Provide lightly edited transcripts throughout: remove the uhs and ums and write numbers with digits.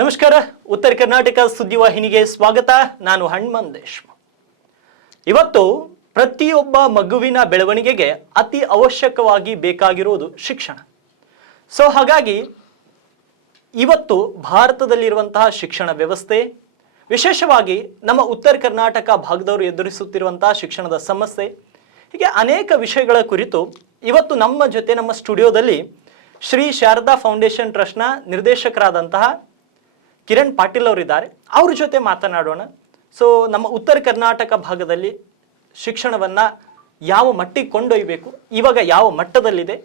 ನಮಸ್ಕಾರ. ಉತ್ತರ ಕರ್ನಾಟಕ ಸುದ್ದಿವಾಹಿನಿಗೆ ಸ್ವಾಗತ. ನಾನು ಹನುಮಂತೇಶ್. ಇವತ್ತು ಪ್ರತಿಯೊಬ್ಬ ಮಗುವಿನ ಬೆಳವಣಿಗೆಗೆ ಅತಿ ಅವಶ್ಯಕವಾಗಿ ಬೇಕಾಗಿರುವುದು ಶಿಕ್ಷಣ. ಹಾಗಾಗಿ ಇವತ್ತು ಭಾರತದಲ್ಲಿರುವಂತಹ ಶಿಕ್ಷಣ ವ್ಯವಸ್ಥೆ, ವಿಶೇಷವಾಗಿ ನಮ್ಮ ಉತ್ತರ ಕರ್ನಾಟಕ ಭಾಗದವರು ಎದುರಿಸುತ್ತಿರುವಂತಹ ಶಿಕ್ಷಣದ ಸಮಸ್ಯೆ, ಹೀಗೆ ಅನೇಕ ವಿಷಯಗಳ ಕುರಿತು ಇವತ್ತು ನಮ್ಮ ಜೊತೆ ನಮ್ಮ ಸ್ಟುಡಿಯೋದಲ್ಲಿ ಶ್ರೀ ಶಾರದಾ ಫೌಂಡೇಶನ್ ಟ್ರಸ್ಟ್ನ ನಿರ್ದೇಶಕರಾದಂತಹ ಕಿರಣ್ ಪಾಟೀಲ್ ಅವರಿದ್ದಾರೆ. ಅವ್ರ ಜೊತೆ ಮಾತನಾಡೋಣ. ನಮ್ಮ ಉತ್ತರ ಕರ್ನಾಟಕ ಭಾಗದಲ್ಲಿ ಶಿಕ್ಷಣವನ್ನು ಯಾವ ಮಟ್ಟಿಗೆ ಕೊಂಡೊಯ್ಯಬೇಕು, ಇವಾಗ ಯಾವ ಮಟ್ಟದಲ್ಲಿದೆ,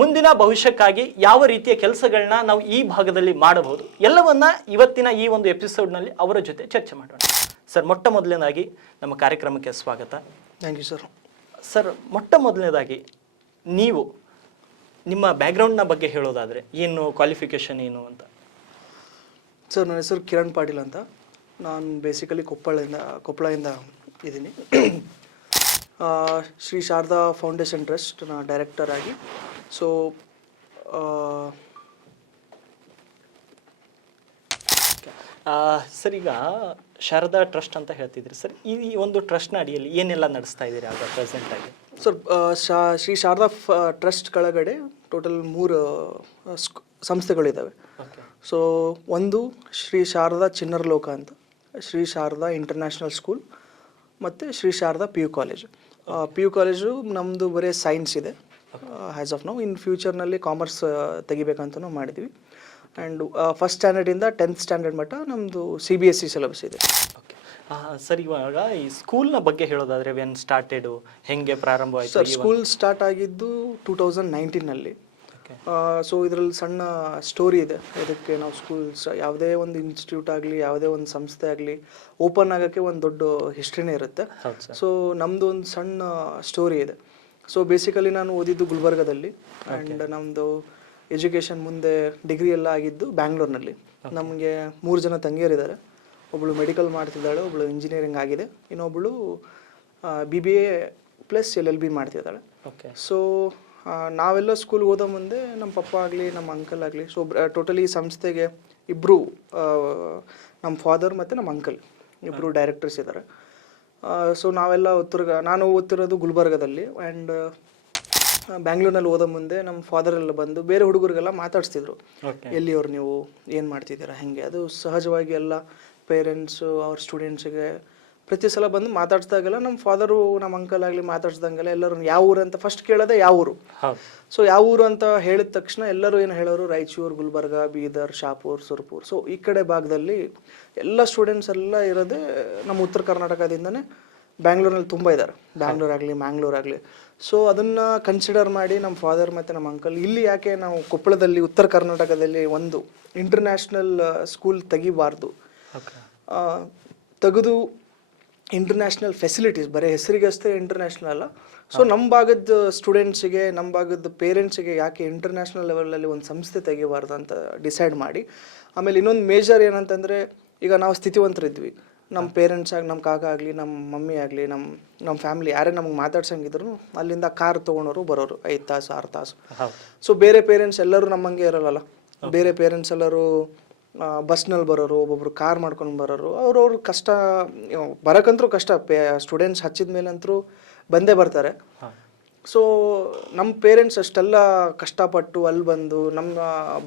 ಮುಂದಿನ ಭವಿಷ್ಯಕ್ಕಾಗಿ ಯಾವ ರೀತಿಯ ಕೆಲಸಗಳನ್ನ ನಾವು ಈ ಭಾಗದಲ್ಲಿ ಮಾಡಬಹುದು, ಎಲ್ಲವನ್ನ ಇವತ್ತಿನ ಈ ಒಂದು ಎಪಿಸೋಡ್ನಲ್ಲಿ ಅವರ ಜೊತೆ ಚರ್ಚೆ ಮಾಡೋಣ. ಸರ್, ಮೊಟ್ಟ ಮೊದಲನೇದಾಗಿ ನಮ್ಮ ಕಾರ್ಯಕ್ರಮಕ್ಕೆ ಸ್ವಾಗತ. Thank you sir. ಸರ್, ಮೊಟ್ಟ ಮೊದಲನೇದಾಗಿ ನೀವು ನಿಮ್ಮ ಬ್ಯಾಕ್ಗ್ರೌಂಡ್ನ ಬಗ್ಗೆ ಹೇಳೋದಾದರೆ ಏನು, ಕ್ವಾಲಿಫಿಕೇಷನ್ ಏನು ಅಂತ? ಸರ್, ನನ್ನ ಹೆಸರು ಕಿರಣ್ ಪಾಟೀಲ್ ಅಂತ. ನಾನು ಬೇಸಿಕಲಿ ಕೊಪ್ಪಳದಿಂದ ಇದ್ದೀನಿ. ಶ್ರೀ ಶಾರದಾ ಫೌಂಡೇಶನ್ ಟ್ರಸ್ಟ್ನ ಡೈರೆಕ್ಟರ್ ಆಗಿ. ಸರ್, ಈಗ ಶಾರದಾ ಟ್ರಸ್ಟ್ ಅಂತ ಹೇಳ್ತಿದ್ರಿ ಸರ್, ಈ ಒಂದು ಟ್ರಸ್ಟ್ನ ಅಡಿಯಲ್ಲಿ ಏನೆಲ್ಲ ನಡೆಸ್ತಾ ಇದ್ದೀರಿ ಆಗ ಪ್ರೆಸೆಂಟ್ ಆಗಿ? ಸರ್, ಶ್ರೀ ಶಾರದಾ ಟ್ರಸ್ಟ್ ಕೆಳಗಡೆ ಟೋಟಲ್ 3 ಸಂಸ್ಥೆಗಳಿದ್ದಾವೆ. ಒಂದು ಶ್ರೀ ಶಾರದಾ ಚಿಣ್ಣರ ಲೋಕ ಅಂತ, ಶ್ರೀ ಶಾರದಾ ಇಂಟರ್ನ್ಯಾಷನಲ್ ಸ್ಕೂಲ್ ಮತ್ತು Shri Sharada PU college. PU college ನಮ್ಮದು ಬರೀ ಸೈನ್ಸ್ ಇದೆ ಆ್ಯಸ್ ಆಫ್ ನಾವು. ಇನ್ ಫ್ಯೂಚರ್ನಲ್ಲಿ ಕಾಮರ್ಸ್ ತೆಗಿಬೇಕಂತಲೂ ಮಾಡಿದ್ವಿ. ಆ್ಯಂಡ್ ಫಸ್ಟ್ ಸ್ಟ್ಯಾಂಡರ್ಡಿಂದ 10th ಸ್ಟ್ಯಾಂಡರ್ಡ್ ಮಟ್ಟ ನಮ್ಮದು CBSE ಸಿಲೆಬಸ್ ಇದೆ. ಸರ್, ಇವಾಗ ಈ ಸ್ಕೂಲ್ನ ಬಗ್ಗೆ ಹೇಳೋದಾದರೆ ವೆನ್ ಸ್ಟಾರ್ಟೆಡು, ಹೆಂಗೆ ಪ್ರಾರಂಭವಾಯಿತು? ಸರ್, ಸ್ಕೂಲ್ ಸ್ಟಾರ್ಟ್ ಆಗಿದ್ದು 2019ನಲ್ಲಿ. ಇದರಲ್ಲಿ ಸಣ್ಣ ಸ್ಟೋರಿ ಇದೆ. ಇದಕ್ಕೆ ನಾವು ಸ್ಕೂಲ್ಸ್, ಯಾವುದೇ ಒಂದು ಇನ್ಸ್ಟಿಟ್ಯೂಟ್ ಆಗಲಿ, ಯಾವುದೇ ಒಂದು ಸಂಸ್ಥೆ ಆಗಲಿ ಓಪನ್ ಆಗೋಕ್ಕೆ ಒಂದು ದೊಡ್ಡ ಹಿಸ್ಟ್ರಿನೇ ಇರುತ್ತೆ. ನಮ್ಮದು ಒಂದು ಸಣ್ಣ ಸ್ಟೋರಿ ಇದೆ. ಬೇಸಿಕಲಿ ನಾನು ಓದಿದ್ದು ಗುಲ್ಬರ್ಗದಲ್ಲಿ. ಆ್ಯಂಡ್ ನಮ್ಮದು ಎಜುಕೇಷನ್ ಮುಂದೆ ಡಿಗ್ರಿ ಎಲ್ಲ ಆಗಿದ್ದು ಬ್ಯಾಂಗ್ಳೂರ್ನಲ್ಲಿ. ನಮಗೆ 3 ಜನ ತಂಗಿಯರಿದ್ದಾರೆ. ಒಬ್ಬಳು ಮೆಡಿಕಲ್ ಮಾಡ್ತಿದ್ದಾಳೆ, ಒಬ್ಬಳು ಇಂಜಿನಿಯರಿಂಗ್ ಆಗಿದೆ, ಇನ್ನೊಬ್ಬಳು BBA ಪ್ಲಸ್ LLB ಮಾಡ್ತಿದ್ದಾಳೆ. ನಾವೆಲ್ಲ ಸ್ಕೂಲ್ಗೆ ಓದೋ ಮುಂದೆ ನಮ್ಮ ಪಪ್ಪ ಆಗಲಿ, ನಮ್ಮ ಅಂಕಲ್ ಆಗಲಿ, ಟೋಟಲಿ ಸಂಸ್ಥೆಗೆ ಇಬ್ಬರು, ನಮ್ಮ ಫಾದರ್ ಮತ್ತು ನಮ್ಮ ಅಂಕಲ್ ಇಬ್ಬರು ಡೈರೆಕ್ಟರ್ಸ್ ಇದ್ದಾರೆ. ನಾವೆಲ್ಲ ನಾನು ಓದ್ತಿರೋದು ಗುಲ್ಬರ್ಗದಲ್ಲಿ. ಆ್ಯಂಡ್ ಬ್ಯಾಂಗ್ಳೂರ್ನಲ್ಲಿ ಓದೋ ಮುಂದೆ ನಮ್ಮ ಫಾದರ್ ಎಲ್ಲ ಬಂದು ಬೇರೆ ಹುಡುಗರಿಗೆಲ್ಲ ಮಾತಾಡಿಸ್ತಿದ್ರು, ಎಲ್ಲಿಯವ್ರು ನೀವು, ಏನು ಮಾಡ್ತಿದ್ದೀರಾ, ಹೆಂಗೆ. ಅದು ಸಹಜವಾಗಿ ಎಲ್ಲ ಪೇರೆಂಟ್ಸು ಅವ್ರ ಸ್ಟೂಡೆಂಟ್ಸಿಗೆ ಪ್ರತಿ ಸಲ ಬಂದು ಮಾತಾಡ್ಸ್ದಾಗೆಲ್ಲ ನಮ್ಮ ಫಾದರು, ನಮ್ಮ ಅಂಕಲ್ ಆಗಲಿ ಮಾತಾಡ್ಸ್ದಂಗೆಲ್ಲ ಎಲ್ಲರೂ ಯಾವ ಊರು ಅಂತ ಫಸ್ಟ್ ಕೇಳೋದೆ ಯಾವ ಊರು. ಯಾವ ಊರು ಅಂತ ಹೇಳಿದ ತಕ್ಷಣ ಎಲ್ಲರೂ ಏನು ಹೇಳೋರು, ರಾಯಚೂರು, ಗುಲ್ಬರ್ಗ, ಬೀದರ್, ಶಾಪುರ್, ಸುರ್ಪುರ್. ಈ ಕಡೆ ಭಾಗದಲ್ಲಿ ಎಲ್ಲ ಸ್ಟೂಡೆಂಟ್ಸ್ ಎಲ್ಲ ಇರೋದೇ ನಮ್ಮ ಉತ್ತರ ಕರ್ನಾಟಕದಿಂದನೇ ಬ್ಯಾಂಗ್ಳೂರಲ್ಲಿ ತುಂಬ ಇದ್ದಾರೆ. ಬ್ಯಾಂಗ್ಳೂರ್ ಆಗಲಿ, ಮ್ಯಾಂಗ್ಳೂರ್ ಆಗಲಿ. ಅದನ್ನು ಕನ್ಸಿಡರ್ ಮಾಡಿ ನಮ್ಮ ಫಾದರ್ ಮತ್ತು ನಮ್ಮ ಅಂಕಲ್ ಇಲ್ಲಿ ಯಾಕೆ ನಾವು ಕೊಪ್ಪಳದಲ್ಲಿ, ಉತ್ತರ ಕರ್ನಾಟಕದಲ್ಲಿ ಒಂದು ಇಂಟರ್ನ್ಯಾಷನಲ್ ಸ್ಕೂಲ್ ತೆಗಿಬಾರ್ದು, ತೆಗೆದು ಇಂಟರ್ನ್ಯಾಷನಲ್ ಫೆಸಿಲಿಟೀಸ್, ಬರೀ ಹೆಸರಿಗಷ್ಟೇ ಇಂಟರ್ನ್ಯಾಷನಲ್ ಅಲ್ಲ. ನಮ್ಮ ಭಾಗದ ಸ್ಟೂಡೆಂಟ್ಸಿಗೆ, ನಮ್ಮ ಭಾಗದ ಪೇರೆಂಟ್ಸಿಗೆ ಯಾಕೆ ಇಂಟರ್ನ್ಯಾಷನಲ್ ಲೆವೆಲಲ್ಲಿ ಒಂದು ಸಂಸ್ಥೆ ತೆಗಿಬಾರ್ದು ಅಂತ ಡಿಸೈಡ್ ಮಾಡಿ. ಆಮೇಲೆ ಇನ್ನೊಂದು ಮೇಜರ್ ಏನಂತಂದರೆ, ಈಗ ನಾವು ಸ್ಥಿತಿವಂತರಿದ್ವಿ, ನಮ್ಮ ಪೇರೆಂಟ್ಸ್ ಆಗಿ, ನಮ್ಮ ಕಾಕ ಆಗಲಿ, ನಮ್ಮ ಮಮ್ಮಿ ಆಗಲಿ, ನಮ್ಮ ಫ್ಯಾಮಿಲಿ ಯಾರೇ ನಮಗೆ ಮಾತಾಡ್ಸಂಗಿದ್ರು ಅಲ್ಲಿಂದ ಕಾರ್ ತೊಗೊಳೋರು ಬರೋರು 5 ತಾಸು 6 ತಾಸು. ಬೇರೆ ಪೇರೆಂಟ್ಸ್ ಎಲ್ಲರೂ ನಮ್ಮಂಗೆ ಇರೋಲ್ಲ. ಬೇರೆ ಪೇರೆಂಟ್ಸ್ ಎಲ್ಲರೂ ಬಸ್ನಲ್ಲಿ ಬರೋರು, ಒಬ್ಬೊಬ್ರು ಕಾರ್ ಮಾಡ್ಕೊಂಡು ಬರೋರು. ಅವ್ರವ್ರ ಕಷ್ಟ ಬರೋಕ್ಕಂತರೂ ಕಷ್ಟ. ಸ್ಟೂಡೆಂಟ್ಸ್ ಹಚ್ಚಿದ ಮೇಲಂತರೂ ಬಂದೇ ಬರ್ತಾರೆ. ನಮ್ಮ ಪೇರೆಂಟ್ಸ್ ಅಷ್ಟೆಲ್ಲ ಕಷ್ಟಪಟ್ಟು ಅಲ್ಲಿ ಬಂದು ನಮ್ಮ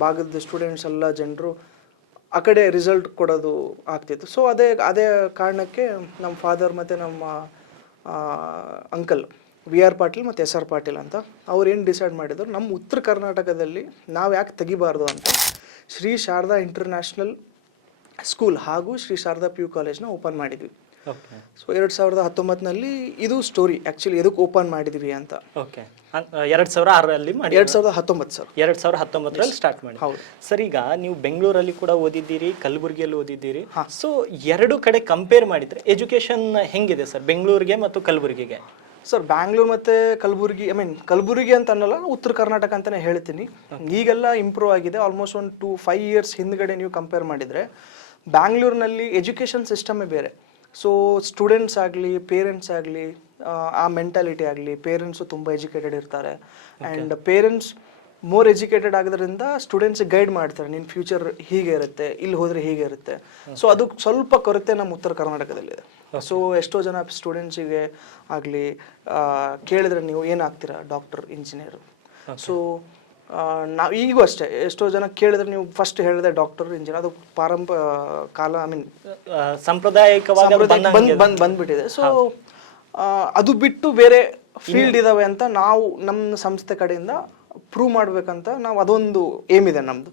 ಭಾಗದ ಸ್ಟೂಡೆಂಟ್ಸ್ ಎಲ್ಲ ಜನರು ಆ ಕಡೆ ರಿಸಲ್ಟ್ ಕೊಡೋದು ಆಗ್ತಿತ್ತು. ಅದೇ ಕಾರಣಕ್ಕೆ ನಮ್ಮ ಫಾದರ್ ಮತ್ತು ನಮ್ಮ ಅಂಕಲ್ VR ಪಾಟೀಲ್ ಮತ್ತು SR ಪಾಟೀಲ್ ಅಂತ ಅವ್ರು ಏನು ಡಿಸೈಡ್ ಮಾಡಿದ್ರು, ನಮ್ಮ ಉತ್ತರ ಕರ್ನಾಟಕದಲ್ಲಿ ನಾವು ಯಾಕೆ ತೆಗಿಬಾರ್ದು ಅಂತ ಶ್ರೀ ಶಾರದಾ ಇಂಟರ್ನ್ಯಾಷನಲ್ ಸ್ಕೂಲ್ ಹಾಗೂ ಶ್ರೀ ಶಾರದಾ PU ಕಾಲೇಜ್ನ ಓಪನ್ ಮಾಡಿದ್ವಿ. 2019ನಲ್ಲಿ ಇದು ಸ್ಟೋರಿ ಆ್ಯಕ್ಚುಲಿ ಎದಕ್ಕೆ ಓಪನ್ ಮಾಡಿದ್ವಿ ಅಂತ. 2006ರಲ್ಲಿ 2019 ಸರ್. 2019ರಲ್ಲಿ ಸ್ಟಾರ್ಟ್ ಮಾಡಿ. ಹೌದು ಸರ್. ಈಗ ನೀವು ಬೆಂಗಳೂರಲ್ಲಿ ಕೂಡ ಓದಿದ್ದೀರಿ, ಕಲಬುರಗಿಯಲ್ಲಿ ಓದಿದ್ದೀರಿ. ಎರಡು ಕಡೆ ಕಂಪೇರ್ ಮಾಡಿದ್ರೆ ಎಜುಕೇಶನ್ ಹೆಂಗಿದೆ ಸರ್ ಬೆಂಗಳೂರಿಗೆ ಮತ್ತು ಕಲಬುರಗಿಗೆ? ಸರ್, ಬ್ಯಾಂಗ್ಳೂರ್ ಮತ್ತು ಕಲಬುರಗಿ, ಕಲಬುರಗಿ ಅಂತ ಅನ್ನಲ್ಲ, ಉತ್ತರ ಕರ್ನಾಟಕ ಅಂತಲೇ ಹೇಳ್ತೀನಿ. ಈಗೆಲ್ಲ ಇಂಪ್ರೂವ್ ಆಗಿದೆ. ಆಲ್ಮೋಸ್ಟ್ ಒಂದು 2-5 ಇಯರ್ಸ್ ಹಿಂದ್ಗಡೆ ನೀವು ಕಂಪೇರ್ ಮಾಡಿದರೆ ಬ್ಯಾಂಗ್ಳೂರಿನಲ್ಲಿ ಎಜುಕೇಷನ್ ಸಿಸ್ಟಮೇ ಬೇರೆ. ಸ್ಟೂಡೆಂಟ್ಸ್ ಆಗಲಿ, ಪೇರೆಂಟ್ಸ್ ಆಗಲಿ, ಆ ಮೆಂಟಾಲಿಟಿ ಆಗಲಿ, ಪೇರೆಂಟ್ಸು ತುಂಬ ಎಜುಕೇಟೆಡ್ ಇರ್ತಾರೆ. ಆ್ಯಂಡ್ ಪೇರೆಂಟ್ಸ್ ಮೋರ್ ಎಜುಕೇಟೆಡ್ ಆಗೋದ್ರಿಂದ ಸ್ಟೂಡೆಂಟ್ಸ್ ಗೈಡ್ ಮಾಡ್ತಾರೆ, ನಿನ್ನ ಫ್ಯೂಚರ್ ಹೀಗೆ ಇರುತ್ತೆ, ಇಲ್ಲಿ ಹೋದರೆ ಹೀಗೆ ಇರುತ್ತೆ. ಸೊ ಅದು ಸ್ವಲ್ಪ ಕೊರತೆ ನಮ್ಮ ಉತ್ತರ ಕರ್ನಾಟಕದಲ್ಲಿದೆ. ಸೊ ಎಷ್ಟೋ ಜನ ಸ್ಟೂಡೆಂಟ್ಸಿಗೆ ಆಗಲಿ ಕೇಳಿದ್ರೆ ನೀವು ಏನಾಗ್ತೀರಾ, ಡಾಕ್ಟರ್, ಇಂಜಿನಿಯರ್. ಸೊ ನಾವು ಈಗೂ ಅಷ್ಟೇ ಎಷ್ಟೋ ಜನ ಕೇಳಿದ್ರೆ ನೀವು ಫಸ್ಟ್ ಹೇಳಿದೆ ಡಾಕ್ಟರ್, ಇಂಜಿನಿಯರ್, ಅದು ಕಾಲ ಐ ಮೀನ್ ಸಾಂಪ್ರದಾಯಿಕವಾಗಿ ಬಂದ್ಬಿಟ್ಟಿದೆ. ಸೊ ಅದು ಬಿಟ್ಟು ಬೇರೆ ಫೀಲ್ಡ್ ಇದಾವೆ ಅಂತ ನಾವು ನಮ್ಮ ಸಂಸ್ಥೆ ಕಡೆಯಿಂದ ಪ್ರೂವ್ ಮಾಡ್ಬೇಕಂತ ನಾವು ಅದೊಂದು ಏಮ್ ಇದೆ ನಮ್ದು.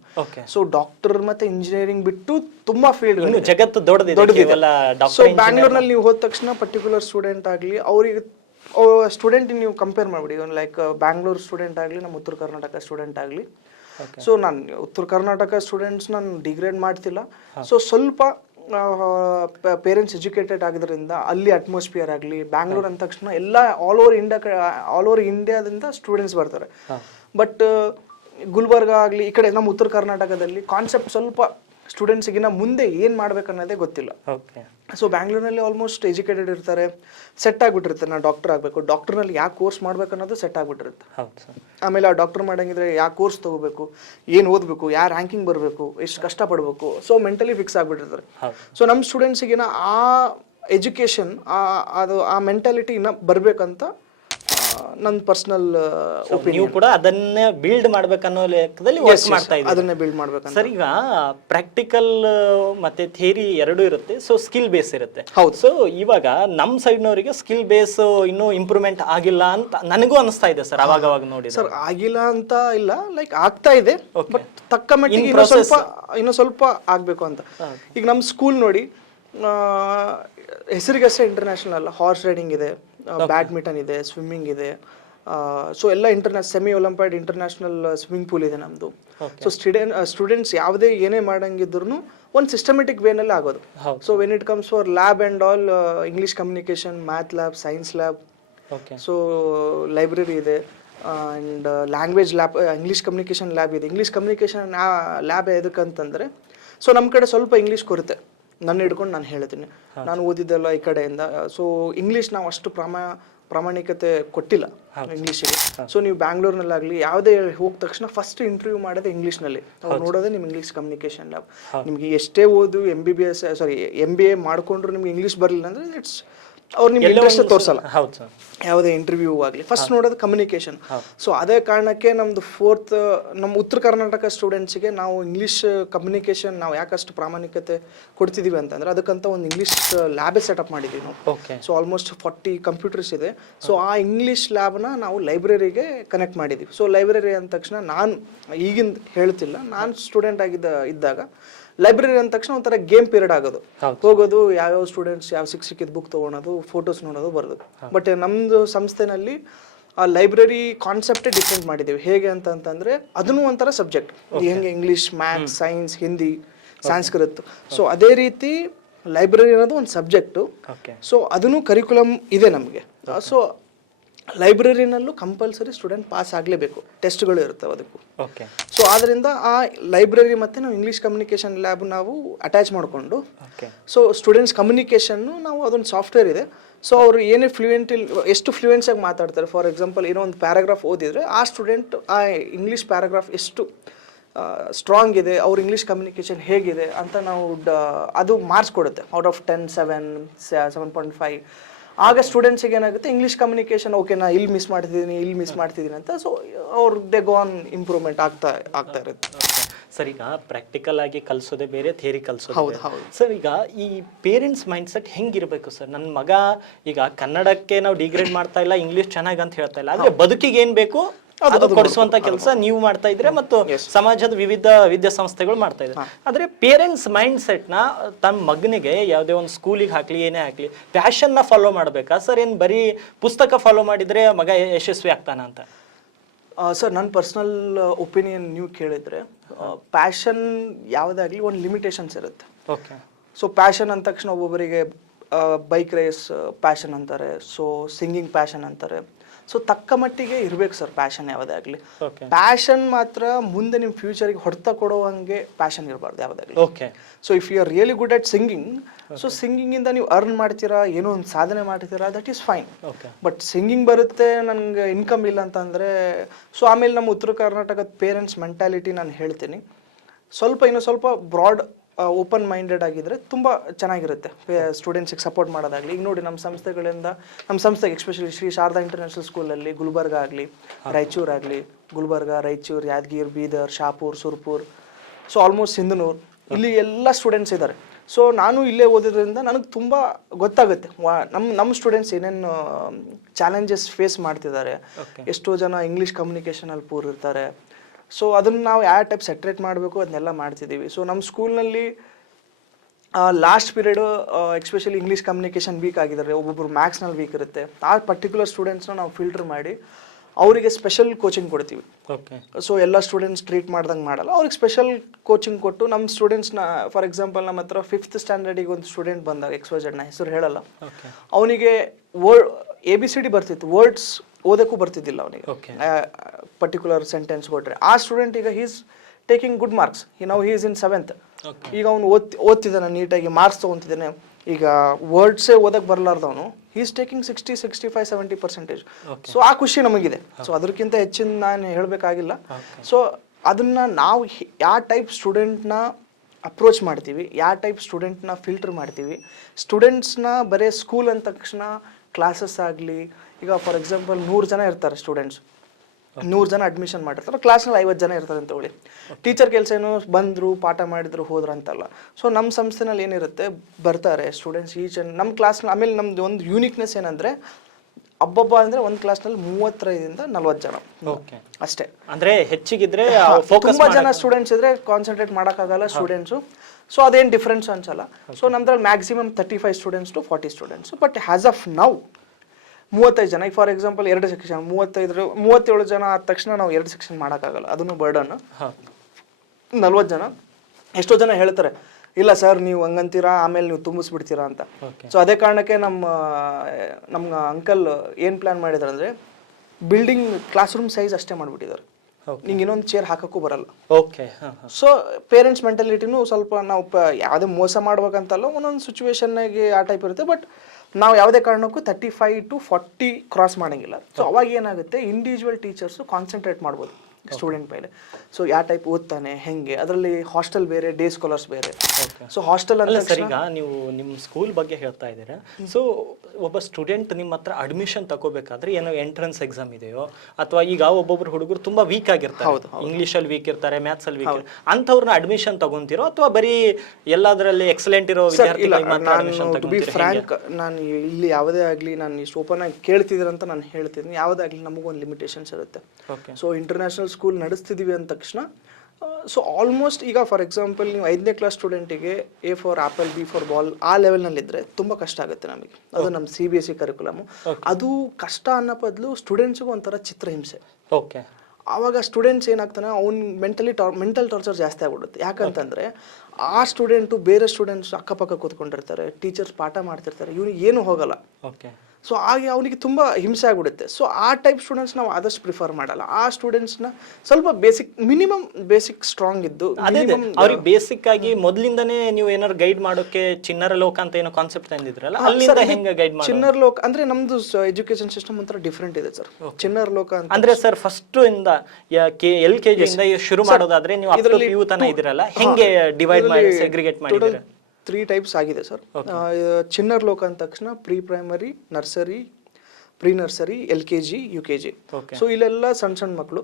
ಸೊ ಡಾಕ್ಟರ್ ಮತ್ತೆ ಇಂಜಿನಿಯರಿಂಗ್ ಬಿಟ್ಟು ತುಂಬಾ ಫೀಲ್ಡ್ ಜಗತ್ತು ದೊಡ್ಡದಿದೆ. ಸೊ ಬ್ಯಾಂಗ್ಳೂರ್ನಲ್ಲಿ ನೀವು ಹೋದ ತಕ್ಷಣ ಪರ್ಟಿಕ್ಯುಲರ್ ಸ್ಟೂಡೆಂಟ್ ಆಗಲಿ ಅವ್ರಿಗೆ ಸ್ಟೂಡೆಂಟ್ ನೀವು ಕಂಪೇರ್ ಮಾಡ್ಬಿಡಿ, ಲೈಕ್ ಬ್ಯಾಂಗ್ಳೂರ್ ಸ್ಟೂಡೆಂಟ್ ಆಗಲಿ ನಮ್ಮ ಉತ್ತರ ಕರ್ನಾಟಕ ಸ್ಟೂಡೆಂಟ್ ಆಗಲಿ. ಸೊ ನಾನು ಉತ್ತರ ಕರ್ನಾಟಕ ಸ್ಟೂಡೆಂಟ್ಸ್ ನಾನು ಡಿಗ್ರೇಡ್ ಮಾಡ್ತಿಲ್ಲ. ಸೊ ಸ್ವಲ್ಪ ಪೇರೆಂಟ್ಸ್ ಎಜುಕೇಟೆಡ್ ಆಗಿದ್ರಿಂದ ಅಲ್ಲಿ ಅಟ್ಮಾಸ್ಫಿಯರ್ ಆಗಲಿ, ಬ್ಯಾಂಗ್ಳೂರ್ ಅಂದ ತಕ್ಷಣ ಎಲ್ಲ ಆಲ್ ಓವರ್ ಇಂಡಿಯಾದಿಂದ ಸ್ಟೂಡೆಂಟ್ಸ್ ಬರ್ತಾರೆ. ಬಟ್ ಗುಲ್ಬರ್ಗ ಆಗಲಿ ಈ ಕಡೆ ನಮ್ಮ ಉತ್ತರ ಕರ್ನಾಟಕದಲ್ಲಿ ಕಾನ್ಸೆಪ್ಟ್ ಸ್ವಲ್ಪ ಸ್ಟೂಡೆಂಟ್ಸ್ಗಿನ್ನ ಮುಂದೆ ಏನು ಮಾಡ್ಬೇಕನ್ನೋದೇ ಗೊತ್ತಿಲ್ಲ. ಸೊ ಬ್ಯಾಂಗ್ಳೂರ್ನಲ್ಲಿ ಆಲ್ಮೋಸ್ಟ್ ಎಜುಕೇಟೆಡ್ ಇರ್ತಾರೆ, ಸೆಟ್ ಆಗಿಬಿಟ್ಟಿರ್ತಾರೆ, ನಾನು ಡಾಕ್ಟರ್ ಆಗಬೇಕು, ಡಾಕ್ಟರ್ನಲ್ಲಿ ಯಾವ ಕೋರ್ಸ್ ಮಾಡ್ಬೇಕನ್ನೋದು ಸೆಟ್ ಆಗಿಬಿಟ್ಟಿರುತ್ತೆ. ಆಮೇಲೆ ಆ ಡಾಕ್ಟರ್ ಮಾಡಂಗಿದ್ರೆ ಯಾವ ಕೋರ್ಸ್ ತೊಗೋಬೇಕು, ಏನು ಓದಬೇಕು, ಯಾವ ರ್ಯಾಂಕಿಂಗ್ ಬರಬೇಕು, ಎಷ್ಟು ಕಷ್ಟಪಡಬೇಕು, ಸೊ ಮೆಂಟಲಿ ಫಿಕ್ಸ್ ಆಗಿಬಿಟ್ಟಿರ್ತಾರೆ. ಸೊ ನಮ್ಮ ಸ್ಟೂಡೆಂಟ್ಸಿಗಿನ ಆ ಎಜುಕೇಷನ್ ಅದು ಆ ಮೆಂಟಾಲಿಟಿ ಇನ್ನ ಬರಬೇಕಂತ ನನ್ನ ಪರ್ಸನಲ್ ಒಪಿನಿಯನ್. ನೀವು ಕೂಡ ಅದನ್ನೇ ಬಿಲ್ಡ್ ಮಾಡ್ಬೇಕನ್ನೋ ಲೆಕ್ಕದಲ್ಲಿ ವರ್ಕ್ ಮಾಡ್ತಾ ಇದ್ದೀವಿ. ಅದನ್ನೇ ಬಿಲ್ಡ್ ಮಾಡ್ಬೇಕಂತ. ಸರ್, ಈಗ ಪ್ರಾಕ್ಟಿಕಲ್ ಮತ್ತೆ ಥಿಯರಿ ಎರಡೂ ಇರುತ್ತೆ, ಸೊ ಸ್ಕಿಲ್ ಬೇಸ್ ಇರುತ್ತೆ. ಹೌದು. ಸೊ ಇವಾಗ ನಮ್ಮ ಸೈಡ್ನವರಿಗೆ ಸ್ಕಿಲ್ ಬೇಸ್ ಇನ್ನೂ ಇಂಪ್ರೂವ್ಮೆಂಟ್ ಆಗಿಲ್ಲ ಅಂತ ನನಗೂ ಅನಿಸ್ತಾ ಇದೆ ಸರ್. ಅವಾಗ ನೋಡಿ ಸರ್, ಆಗಿಲ್ಲ ಅಂತ ಇಲ್ಲ, ಲೈಕ್ ಆಗ್ತಾ ಇದೆ, ಬಟ್ ತಕ್ಕ ಮಟ್ಟಿಗೆ ಇನ್ನೂ ಸ್ವಲ್ಪ ಆಗ್ಬೇಕು ಅಂತ. ಈಗ ನಮ್ಮ ಸ್ಕೂಲ್ ನೋಡಿ, ಹೆಸರಿಗಷ್ಟೇ ಇಂಟರ್ನ್ಯಾಷನಲ್ ಅಲ್ಲ, ಹಾರ್ಸ್ ರೈಡಿಂಗ್ ಇದೆ, ಬ್ಯಾಡ್ಮಿಂಟನ್ ಇದೆ, ಸ್ವಿಮ್ಮಿಂಗ್ ಇದೆ. ಸೊ ಎಲ್ಲ semi olympiad international swimming pool ಇದೆ ನಮ್ಮದು. ಸೊ ಸ್ಟೂಡೆಂಟ್ಸ್ ಯಾವುದೇ ಏನೇ ಮಾಡಂಗಿದ್ರು ಒಂದು ಸಿಸ್ಟಮೆಟಿಕ್ ವೇನಲ್ಲಿ ಆಗೋದು. So when it comes for lab and all, English communication, math lab, science lab, so library ಇದೆ, and language lab, English communication lab ಇದೆ. ಇಂಗ್ಲೀಷ್ ಕಮ್ಯುನಿಕೇಷನ್ ಲ್ಯಾಬ್ ಎದಕ್ಕಂತಂದರೆ, ಸೊ ನಮ್ಮ ಕಡೆ ಸ್ವಲ್ಪ ಇಂಗ್ಲೀಷ್ ಕೊರುತ್ತೆ. ನನ್ನ ಹಿಡ್ಕೊಂಡು ನಾನು ಹೇಳ್ತೀನಿ, ನಾನು ಓದಿದ್ದೆಲ್ಲ ಈ ಕಡೆಯಿಂದ. ಸೊ ಇಂಗ್ಲೀಷ್ ನಾವು ಅಷ್ಟು ಪ್ರಾಮಾಣಿಕತೆ ಕೊಟ್ಟಿಲ್ಲ ಇಂಗ್ಲೀಷಿಗೆ. ಸೊ ನೀವು ಬ್ಯಾಂಗ್ಳೂರ್ನಲ್ಲಾಗಲಿ ಯಾವುದೇ ಹೋದ ತಕ್ಷಣ ಫಸ್ಟ್ ಇಂಟರ್ವ್ಯೂ ಮಾಡೋದೇ ಇಂಗ್ಲೀಷ್ನಲ್ಲಿ. ಅವ್ರು ನೋಡೋದೇ ನಿಮ್ಮ ಇಂಗ್ಲೀಷ್ ಕಮ್ಯುನಿಕೇಷನ್ ಲ್ಯಾಬ್. ನಿಮಗೆ ಎಷ್ಟೇ ಓದು MBA ಮಾಡಿಕೊಂಡ್ರು ನಿಮ್ಗೆ ಇಂಗ್ಲೀಷ್ ಬರಲಿಲ್ಲ ಅಂದರೆ ಇಟ್ಸ್ ಅವ್ರು ನಿಮ್ಗೆ ಇಂಟ್ರೆಸ್ಟ್ ತೋರಿಸಲ್ಲ ಯಾವುದೇ ಇಂಟರ್ವ್ಯೂ ಆಗಲಿ. ಫಸ್ಟ್ ನೋಡೋದು ಕಮ್ಯುನಿಕೇಷನ್. ಸೊ ಅದೇ ಕಾರಣಕ್ಕೆ ನಮ್ಮದು ನಮ್ಮ ಉತ್ತರ ಕರ್ನಾಟಕ ಸ್ಟೂಡೆಂಟ್ಸಿಗೆ ನಾವು ಇಂಗ್ಲೀಷ್ ಕಮ್ಯುನಿಕೇಷನ್ ನಾವು ಯಾಕಷ್ಟು ಪ್ರಾಮಾಣಿಕತೆ ಕೊಡ್ತಿದ್ದೀವಿ ಅಂತಂದರೆ, ಅದಕ್ಕಂತ ಒಂದು ಇಂಗ್ಲೀಷ್ ಲ್ಯಾಬೇ ಸೆಟಪ್ ಮಾಡಿದ್ದೀವಿ ನಾವು. ಸೊ ಆಲ್ಮೋಸ್ಟ್ 40 ಕಂಪ್ಯೂಟರ್ಸ್ ಇದೆ. ಸೊ ಆ ಇಂಗ್ಲೀಷ್ ಲ್ಯಾಬ್ನ ನಾವು ಲೈಬ್ರರಿಗೆ ಕನೆಕ್ಟ್ ಮಾಡಿದ್ದೀವಿ. ಸೊ ಲೈಬ್ರರಿ ಅಂದ ತಕ್ಷಣ ನಾನು ಈಗಿನ ಹೇಳ್ತಿಲ್ಲ, ನಾನು ಸ್ಟೂಡೆಂಟ್ ಇದ್ದಾಗ ಲೈಬ್ರರಿ ಅಂದ ತಕ್ಷಣ ಒಂಥರ ಗೇಮ್ ಪೀರಿಯಡ್ ಆಗೋದು, ಹೋಗೋದು, ಯಾವ್ಯಾವ ಸ್ಟೂಡೆಂಟ್ಸ್ ಯಾವ ಸಿಕ್ಕಿದ ಬುಕ್ ತೊಗೊಳೋದು, ಫೋಟೋಸ್ ನೋಡೋದು, ಬರೋದು. ಬಟ್ ನಮ್ಮದು ಸಂಸ್ಥೆನಲ್ಲಿ ಆ ಲೈಬ್ರರಿ ಕಾನ್ಸೆಪ್ಟೇ ಡಿಫ್ರೆಂಟ್ ಮಾಡಿದ್ದೀವಿ. ಹೇಗೆ ಅಂತಂದರೆ ಅದನ್ನು ಒಂಥರ ಸಬ್ಜೆಕ್ಟ್, ಹೆಂಗೆ English, maths, science, Hindi, Sanskrit. So ಅದೇ ರೀತಿ ಲೈಬ್ರರಿ ಅನ್ನೋದು ಒಂದು ಸಬ್ಜೆಕ್ಟು. ಸೊ ಅದನ್ನು ಕರಿಕ್ಯುಲಮ್ ಇದೆ ನಮಗೆ. ಸೊ ಲೈಬ್ರರಿನಲ್ಲೂ ಕಂಪಲ್ಸರಿ ಸ್ಟೂಡೆಂಟ್ ಪಾಸ್ ಆಗಲೇಬೇಕು, ಟೆಸ್ಟ್ಗಳು ಇರ್ತವೆ ಅದಕ್ಕೂ. ಸೊ ಆದ್ದರಿಂದ ಆ ಲೈಬ್ರರಿ ಮತ್ತು ನಾವು ಇಂಗ್ಲೀಷ್ ಕಮ್ಯುನಿಕೇಷನ್ ಲ್ಯಾಬ್ ನಾವು ಅಟ್ಯಾಚ್ ಮಾಡಿಕೊಂಡು, ಸೊ ಸ್ಟೂಡೆಂಟ್ಸ್ ಕಮ್ಯುನಿಕೇಷನ್ನು ನಾವು ಅದೊಂದು ಸಾಫ್ಟ್ವೇರ್ ಇದೆ. ಸೊ ಅವರು ಏನೇ ಎಷ್ಟು ಫ್ಲೂಯೆನ್ಸಿಯಾಗಿ ಮಾತಾಡ್ತಾರೆ. ಫಾರ್ ಎಕ್ಸಾಂಪಲ್ ಏನೋ ಒಂದು ಪ್ಯಾರಾಗ್ರಾಫ್ ಓದಿದರೆ ಆ ಸ್ಟೂಡೆಂಟ್ ಆ ಇಂಗ್ಲೀಷ್ ಪ್ಯಾರಾಗ್ರಾಫ್ ಎಷ್ಟು ಸ್ಟ್ರಾಂಗ್ ಇದೆ, ಅವ್ರ ಇಂಗ್ಲೀಷ್ ಕಮ್ಯುನಿಕೇಷನ್ ಹೇಗಿದೆ ಅಂತ ನಾವು ಅದು ಮಾರ್ಕ್ಸ್ ಕೊಡುತ್ತೆ. Out of 10 7.5. ಆಗ ಸ್ಟೂಡೆಂಟ್ಸಿಗೆ ಏನಾಗುತ್ತೆ, ಇಂಗ್ಲೀಷ್ ಕಮ್ಯುನಿಕೇಷನ್ ಓಕೆ ನಾ ಇಲ್ಲಿ ಮಿಸ್ ಮಾಡ್ತಿದ್ದೀನಿ ಅಂತ. ಸೊ ಅವ್ರ ದೇ ಗೋ ಆನ್ ಇಂಪ್ರೂವ್ಮೆಂಟ್ ಆಗ್ತಾ ಇರುತ್ತೆ. ಸರ್, ಈಗ ಪ್ರಾಕ್ಟಿಕಲ್ ಆಗಿ ಕಲಿಸೋದೇ ಬೇರೆ, ಥಿಯರಿ ಕಲಿಸೋದು. ಸರ್, ಈಗ ಈ ಪೇರೆಂಟ್ಸ್ ಮೈಂಡ್ ಸೆಟ್ ಹೆಂಗಿರ್ಬೇಕು ಸರ್? ನನ್ನ ಮಗ ಈಗ ಕನ್ನಡಕ್ಕೆ ನಾವು ಡಿಗ್ರೇಡ್ ಮಾಡ್ತಾ ಇಲ್ಲ, ಇಂಗ್ಲೀಷ್ ಚೆನ್ನಾಗಿ ಅಂತ ಹೇಳ್ತಾ ಇಲ್ಲ, ಆದ್ರೆ ಬದುಕಿಗೆ ಏನ್ ಬೇಕು ಅದು ಕೊಡಿಸುವಂತ ಕೆಲಸ ನೀವು ಮಾಡ್ತಾ ಇದ್ರೆ ಮತ್ತು ಸಮಾಜದ ವಿವಿಧ ವಿದ್ಯಾಸಂಸ್ಥೆಗಳು ಮಾಡ್ತಾ ಇದ್ದಾರೆ. ಆದ್ರೆ ಪೇರೆಂಟ್ಸ್ ಮೈಂಡ್ ಸೆಟ್ ನ ತನ್ನ ಮಗನಿಗೆ ಯಾವುದೇ ಒಂದು ಸ್ಕೂಲಿಗೆ ಹಾಕ್ಲಿ, ಏನೇ ಹಾಕ್ಲಿ, ಪ್ಯಾಷನ್ ನ ಫಾಲೋ ಮಾಡ್ಬೇಕಾ ಸರ್? ಏನ್ ಬರೀ ಪುಸ್ತಕ ಫಾಲೋ ಮಾಡಿದ್ರೆ ಮಗ ಯಶಸ್ವಿ ಆಗ್ತಾನ ಅಂತ? ಸರ್, ನನ್ನ ಪರ್ಸನಲ್ ಒಪಿನಿಯನ್ ನೀವು ಕೇಳಿದ್ರೆ, ಪ್ಯಾಷನ್ ಯಾವುದಾಗ್ಲಿ ಒಂದು ಲಿಮಿಟೇಷನ್ಸ್ ಇರುತ್ತೆ. ಸೊ ಪ್ಯಾಷನ್ ಅಂದ ತಕ್ಷಣ ಒಬ್ಬೊಬ್ಬರಿಗೆ ಬೈಕ್ ರೇಸ್ ಪ್ಯಾಷನ್ ಅಂತಾರೆ, ಸೊ ಸಿಂಗಿಂಗ್ ಪ್ಯಾಷನ್ ಅಂತಾರೆ, ಸೊ ತಕ್ಕ ಮಟ್ಟಿಗೆ ಇರ್ಬೇಕು ಸರ್ ಪ್ಯಾಷನ್ ಯಾವುದೇ ಆಗಲಿ. ಓಕೆ ಪ್ಯಾಷನ್ ಮಾತ್ರ ಮುಂದೆ ನಿಮ್ಮ ಫ್ಯೂಚರ್ಗೆ ಹೊಡೆತ ಕೊಡುವಂಗೆ ಪ್ಯಾಷನ್ ಇರಬಾರ್ದು ಯಾವುದಾಗಲಿ. Okay so if you are really good at singing, so ಸಿಂಗಿಂಗಿಂದ ನೀವು ಅರ್ನ್ ಮಾಡ್ತೀರಾ, ಏನೋ ಒಂದು ಸಾಧನೆ ಮಾಡ್ತೀರಾ, that is fine. Okay but singing ಬರುತ್ತೆ ನನಗೆ ಇನ್ಕಮ್ ಇಲ್ಲ ಅಂತಂದರೆ, ಸೊ ಆಮೇಲೆ ನಮ್ಮ ಉತ್ತರ ಕರ್ನಾಟಕದ ಪೇರೆಂಟ್ಸ್ ಮೆಂಟಾಲಿಟಿ ನಾನು ಹೇಳ್ತೀನಿ, ಇನ್ನೂ ಸ್ವಲ್ಪ ಬ್ರಾಡ್ ಓಪನ್ ಮೈಂಡೆಡ್ ಆಗಿದ್ರೆ ತುಂಬ ಚೆನ್ನಾಗಿರುತ್ತೆ ಸ್ಟೂಡೆಂಟ್ಸಿಗೆ ಸಪೋರ್ಟ್ ಮಾಡೋದಾಗಲಿ. ಈಗ ನೋಡಿ ನಮ್ಮ ಸಂಸ್ಥೆಗೆ ಎಸ್ಪೆಷಲಿ ಶ್ರೀ ಶಾರದಾ ಇಂಟರ್ನ್ಯಾಷನಲ್ ಸ್ಕೂಲಲ್ಲಿ ಗುಲ್ಬರ್ಗ ಆಗಲಿ, ರಾಯಚೂರು ಆಗಲಿ, ಗುಲ್ಬರ್ಗ, ರಾಯಚೂರು, ಯಾದಗಿರಿ, ಬೀದರ್, ಶಾಪುರ್, ಸುರ್ಪುರ್, ಸೊ ಆಲ್ಮೋಸ್ಟ್ ಸಿಂಧನೂರು, ಇಲ್ಲಿ ಎಲ್ಲ ಸ್ಟೂಡೆಂಟ್ಸ್ ಇದ್ದಾರೆ. ಸೊ ನಾನು ಇಲ್ಲೇ ಓದಿದ್ರಿಂದ ನನಗೆ ತುಂಬ ಗೊತ್ತಾಗುತ್ತೆ ನಮ್ಮ ಸ್ಟೂಡೆಂಟ್ಸ್ ಏನೇನು ಚಾಲೆಂಜಸ್ ಫೇಸ್ ಮಾಡ್ತಿದ್ದಾರೆ, ಎಷ್ಟೋ ಜನ ಇಂಗ್ಲೀಷ್ ಕಮ್ಯುನಿಕೇಷನಲ್ಲಿ ಪೂರ್ ಇರ್ತಾರೆ. ಸೊ ಅದನ್ನು ನಾವು ಯಾವ ಟೈಪ್ ಸೆಟ್ರೇಟ್ ಮಾಡಬೇಕು ಅದನ್ನೆಲ್ಲ ಮಾಡ್ತಿದ್ದೀವಿ. ಸೊ ನಮ್ಮ ಸ್ಕೂಲ್ನಲ್ಲಿ last period especially English communication weak ಆಗಿದ್ದಾರೆ, ಒಬ್ಬೊಬ್ಬರು ಮ್ಯಾಥ್ಸ್ನಲ್ಲಿ ವೀಕ್ ಇರುತ್ತೆ. ಆ ಪರ್ಟಿಕ್ಯುಲರ್ ಸ್ಟೂಡೆಂಟ್ಸ್ನ ನಾವು ಫಿಲ್ಟರ್ ಮಾಡಿ ಅವರಿಗೆ ಸ್ಪೆಷಲ್ ಕೋಚಿಂಗ್ ಕೊಡ್ತೀವಿ. ಓಕೆ ಸೊ ಎಲ್ಲ ಸ್ಟೂಡೆಂಟ್ಸ್ ಟ್ರೀಟ್ ಮಾಡ್ದಂಗೆ ಮಾಡಲ್ಲ, ಅವ್ರಿಗೆ ಸ್ಪೆಷಲ್ ಕೋಚಿಂಗ್ ಕೊಟ್ಟು ನಮ್ಮ ಸ್ಟೂಡೆಂಟ್ಸ್ನ, ಫಾರ್ ಎಕ್ಸಾಂಪಲ್ ನಮ್ಮ ಹತ್ರ 5th ಸ್ಟ್ಯಾಂಡರ್ಡಿಗೆ ಒಂದು ಸ್ಟೂಡೆಂಟ್ ಬಂದಾಗ, XYZ ಹೆಸರು ಹೇಳಲ್ಲ, ಅವನಿಗೆ ABCD ಬರ್ತಿತ್ತು, ವರ್ಡ್ಸ್ ಓದಕ್ಕೂ ಬರ್ತಿದ್ದಿಲ್ಲ ಅವನಿಗೆ, ಪರ್ಟಿಕ್ಯುಲರ್ ಸೆಂಟೆನ್ಸ್ ಕೊಟ್ಟರೆ. ಆ ಸ್ಟೂಡೆಂಟ್ ಈಗ ಹೀಸ್ ಟೇಕಿಂಗ್ ಗುಡ್ ಮಾರ್ಕ್ಸ್, ನಾವು ಹೀಸ್ ಇನ್ 7th. ಈಗ ಅವನು ಓದ್ತಿದ್ದಾನೆ, ನೀಟಾಗಿ ಮಾರ್ಕ್ಸ್ ತೊಗೊತಿದ್ದಾನೆ. ಈಗ ವರ್ಡ್ಸೇ ಓದಕ್ಕೆ ಬರಲಾರ್ದವನು ಈಸ್ ಟೇಕಿಂಗ್ 60, 65, 70%. ಸೊ ಆ ಖುಷಿ ನಮಗಿದೆ. ಸೊ ಅದಕ್ಕಿಂತ ಹೆಚ್ಚಿನ ನಾನು ಹೇಳಬೇಕಾಗಿಲ್ಲ. ಸೊ ಅದನ್ನು ನಾವು ಯಾವ ಟೈಪ್ ಸ್ಟೂಡೆಂಟ್ನ ಅಪ್ರೋಚ್ ಮಾಡ್ತೀವಿ, ಯಾವ ಟೈಪ್ ಸ್ಟೂಡೆಂಟ್ನ ಫಿಲ್ಟರ್ ಮಾಡ್ತೀವಿ. ಸ್ಟೂಡೆಂಟ್ಸ್ನ ಬರೀ ಸ್ಕೂಲ್ ಅಂದ ತಕ್ಷಣ ಕ್ಲಾಸಸ್ ಆಗಲಿ, ಈಗ ಫಾರ್ ಎಕ್ಸಾಂಪಲ್ 100 ಜನ ಇರ್ತಾರೆ ಸ್ಟೂಡೆಂಟ್ಸ್, 100 ಜನ ಅಡ್ಮಿಷನ್ ಮಾಡಿರ್ತಾರೆ, ಕ್ಲಾಸ್ನಲ್ಲಿ 50 ಜನ ಇರ್ತಾರೆ ಅಂತ ಹೇಳಿ. ಟೀಚರ್ ಕೆಲಸ ಏನು, ಬಂದರು, ಪಾಠ ಮಾಡಿದ್ರು, ಹೋದ್ರು ಅಂತಲ್ಲ. ಸೊ ನಮ್ಮ ಸಂಸ್ಥೆನಲ್ಲಿ ಏನಿರುತ್ತೆ, ಬರ್ತಾರೆ ಸ್ಟೂಡೆಂಟ್ಸ್ ನಮ್ಮ ಕ್ಲಾಸ್ನಲ್ಲಿ. ಆಮೇಲೆ ನಮ್ದು ಒಂದು ಯೂನಿಕ್ನೆಸ್ ಏನಂದರೆ, ಹಬ್ಬಬ್ಬ ಅಂದರೆ ಒಂದು ಕ್ಲಾಸ್ನಲ್ಲಿ 35ರಿಂದ 40 ಜನ ಅಷ್ಟೇ. ಅಂದರೆ ಹೆಚ್ಚಿಗಿದ್ರೆ ತುಂಬ ಜನ ಸ್ಟೂಡೆಂಟ್ಸ್ ಇದ್ರೆ ಕಾನ್ಸಂಟ್ರೇಟ್ ಮಾಡೋಕ್ಕಾಗಲ್ಲ ಸ್ಟೂಡೆಂಟ್ಸು. ಸೊ ಅದೇನು ಡಿಫ್ರೆನ್ಸ್ ಅನ್ಸಲ್ಲ. ಸೊ ನಮ್ದ್ರಲ್ಲಿ maximum 35 students to 40 students. But has of now 35 ಜನ. ಈಗ ಫಾರ್ ಎಕ್ಸಾಂಪಲ್ 2 ಸೆಕ್ಷನ್, 37 ಜನ ಆದ ತಕ್ಷಣ ನಾವು 2 ಸೆಕ್ಷನ್ ಮಾಡೋಕ್ಕಾಗಲ್ಲ, ಅದನ್ನು ಬರ್ಡನ್. 40 ಜನ. ಎಷ್ಟೋ ಜನ ಹೇಳ್ತಾರೆ, ಇಲ್ಲ ಸರ್ ನೀವು ಹಂಗಂತೀರಾ, ಆಮೇಲೆ ನೀವು ತುಂಬಿಸ್ಬಿಡ್ತೀರಾ ಅಂತ. ಸೊ ಅದೇ ಕಾರಣಕ್ಕೆ ನಮ್ಮ ಅಂಕಲ್ ಏನು ಪ್ಲ್ಯಾನ್ ಮಾಡಿದಾರೆ ಅಂದರೆ, ಬಿಲ್ಡಿಂಗ್ ಕ್ಲಾಸ್ ರೂಮ್ ಸೈಜ್ ಅಷ್ಟೇ ಮಾಡಿಬಿಟ್ಟಿದ್ದಾರೆ, ನಿಂಗೆ ಇನ್ನೊಂದು ಚೇರ್ ಹಾಕೋಕ್ಕೂ ಬರಲ್ಲ. ಓಕೆ. ಸೊ ಪೇರೆಂಟ್ಸ್ ಮೆಂಟಾಲಿಟಿನೂ ಸ್ವಲ್ಪ ನಾವು ಯಾವುದೇ ಮೋಸ ಮಾಡ್ಬೇಕಂತಲ್ಲ, ಒಂದೊಂದು ಸಿಚುವೇಶನ್ನಾಗೆ ಆ ಟೈಪ್ ಇರುತ್ತೆ. ಬಟ್ ನಾವು ಯಾವುದೇ ಕಾರಣಕ್ಕೂ 35 to 40 ಕ್ರಾಸ್ ಮಾಡೋಂಗಿಲ್ಲ. ಸೊ ಅವಾಗ ಏನಾಗುತ್ತೆ, ಇಂಡಿವಿಜುವಲ್ ಟೀಚರ್ಸು ಕಾನ್ಸಂಟ್ರೇಟ್ ಮಾಡ್ಬೋದು ಸ್ಟೂಡೆಂಟ್ ಮೇಲೆ. ಸೊ ಯಾವ ಟೈಪ್ ಓದ್ತಾನೆ, ಹೆಂಗೆ, ಅದರಲ್ಲಿ ಹಾಸ್ಟೆಲ್ ಬೇರೆ, ಡೇ ಸ್ಕಾಲರ್ಸ್ ಬೇರೆ. ಸೊ ಹಾಸ್ಟೆಲ್ ಅಲ್ಲ ಸರ್, ಈಗ ನೀವು ನಿಮ್ಮ ಸ್ಕೂಲ್ ಬಗ್ಗೆ ಹೇಳ್ತಾ ಇದ್ದೀರಾ. ಸೊ ಒಬ್ಬ ಸ್ಟೂಡೆಂಟ್ ನಿಮ್ಮ ಹತ್ರ ಅಡ್ಮಿಷನ್ ತಗೋಬೇಕಾದ್ರೆ ಏನೋ ಎಂಟ್ರೆನ್ಸ್ ಎಕ್ಸಾಮ್ ಇದೆಯೋ, ಅಥವಾ ಈಗ ಒಬ್ಬೊಬ್ರು ಹುಡುಗರು ತುಂಬಾ ವೀಕ್ ಆಗಿರ್ತಾರೆ, ಇಂಗ್ಲೀಷಲ್ಲಿ ವೀಕ್ ಇರ್ತಾರೆ, ಮ್ಯಾಥ್ಸಲ್ಲಿ ವೀಕ್ ಇರ್ತಾರೆ, ಅಂಥವ್ರನ್ನ ಅಡ್ಮಿಷನ್ ತಗೊಂತಿರೋ, ಅಥವಾ ಬರೀ ಎಲ್ಲದರಲ್ಲಿ ಎಕ್ಸಲೆಂಟ್ ಇರೋ ವಿದ್ಯಾರ್ಥಿಗಳಿಗೆ? ಟು ಬಿ ಫ್ರ್ಯಾಂಕ್, ನಾನು ಇಲ್ಲಿ ಯಾವುದೇ ಆಗಲಿ, ನಾನು ಇಷ್ಟು ಓಪನ್ ಆಗಿ ಕೇಳ್ತಿದ್ದೀರಂತ ನಾನು ಹೇಳ್ತಿದ್ದೀನಿ, ಯಾವುದೇ ಆಗಲಿ ನಮಗೊಂದು ಲಿಮಿಟೇಷನ್ಸ್ ಇರುತ್ತೆ. ಸೊ ಇಂಟರ್ನ್ಯಾಷನಲ್ ಸ್ಕೂಲ್ ನಡೆಸ್ತಿದ್ದೀವಿ ಅಂದ ತಕ್ಷಣ, ಸೊ ಆಲ್ಮೋಸ್ಟ್ ಈಗ ಫಾರ್ ಎಕ್ಸಾಂಪಲ್ ನೀವು 5ನೇ ಕ್ಲಾಸ್ ಸ್ಟೂಡೆಂಟಿಗೆ A for apple, B for ball ಆ ಲೆವೆಲ್ನಲ್ಲಿದ್ದರೆ ತುಂಬ ಕಷ್ಟ ಆಗುತ್ತೆ ನಮಗೆ. ಅದು ನಮ್ಮ CBSE ಕರಿಕ್ಯುಲಮು. ಅದು ಕಷ್ಟ ಅನ್ನೋ ಬದಲು ಸ್ಟೂಡೆಂಟ್ಸಿಗೂ ಒಂಥರ ಚಿತ್ರಹಿಂಸೆ. ಓಕೆ. ಆವಾಗ ಸ್ಟೂಡೆಂಟ್ಸ್ ಏನಾಗ್ತಾನೆ, ಅವ್ನು ಮೆಂಟಲ್ ಟಾರ್ಚರ್ ಜಾಸ್ತಿ ಆಗ್ಬಿಡುತ್ತೆ. ಯಾಕಂತಂದರೆ ಆ ಸ್ಟೂಡೆಂಟು ಬೇರೆ ಸ್ಟೂಡೆಂಟ್ಸ್ ಅಕ್ಕಪಕ್ಕ ಕೂತ್ಕೊಂಡಿರ್ತಾರೆ, ಟೀಚರ್ಸ್ ಪಾಠ ಮಾಡ್ತಿರ್ತಾರೆ, ಇವನಿಗೆ ಏನೂ ಹೋಗಲ್ಲ. ಓಕೆ. ಸೊ ಹಾಗೆ ಅವನಿಗೆ ತುಂಬ ಹಿಂಸೆ ಆಗಿಬಿಡುತ್ತೆ. ಸೊ ಆ ಟೈಪ್ ಸ್ಟೂಡೆಂಟ್ಸ್ ನಾವು ಆದಷ್ಟು ಪ್ರಿಫರ್ ಮಾಡಲ್ಲ. ಆ ಸ್ಟೂಡೆಂಟ್ಸ್ನ ಸ್ವಲ್ಪ ಮಿನಿಮಮ್ ಬೇಸಿಕ್ ಸ್ಟ್ರಾಂಗ್ ಇದ್ದು, ಅವ್ರಿಗೆ ಬೇಸಿಕ್ ಆಗಿ ಮೊದಲಿಂದನೇ ನೀವು ಏನಾದ್ರು ಗೈಡ್ ಮಾಡೋಕೆ ಚಿನ್ನರ ಲೋಕ ಅಂತ ಏನೋ ಕಾನ್ಸೆಪ್ಟ್ ತಂದಿದ್ರಲ್ಲ, ಅಲ್ಲಿಂದ ಹೆಂಗೆ ಗೈಡ್ ಮಾಡಿ? ಚಿನ್ನರ ಲೋಕ ಅಂದ್ರೆ ನಮ್ದು ಎಜುಕೇಶನ್ ಸಿಸ್ಟಮ್ ಒಂಥರ ಡಿಫ್ರೆಂಟ್ ಇದೆ ಸರ್. ಚಿನ್ನರ ಲೋಕ ಅಂದ್ರೆ ಸರ್ ಫಸ್ಟ್ ಇಂದ LKG ಇಂದ ಶುರು ಮಾಡೋದಾದ್ರೆ ನೀವು ಅಪ್ ಟು PU ತನ ಇದಿರಲ್ಲ, ಹೆಂಗೆ ಡಿವೈಡ್ ಮಾಡಿ ಸೆಗ್ರಿಗೇಟ್ ಮಾಡಿದ್ರೆ? 3 ಟೈಪ್ಸ್ ಆಗಿದೆ ಸರ್. ಚಿನ್ನರ್ ಲೋಕ ಅಂದ ತಕ್ಷಣ pre primary, nursery, pre nursery, LKG, UKG. So ಇಲ್ಲೆಲ್ಲ ಸಣ್ಣ ಮಕ್ಕಳು.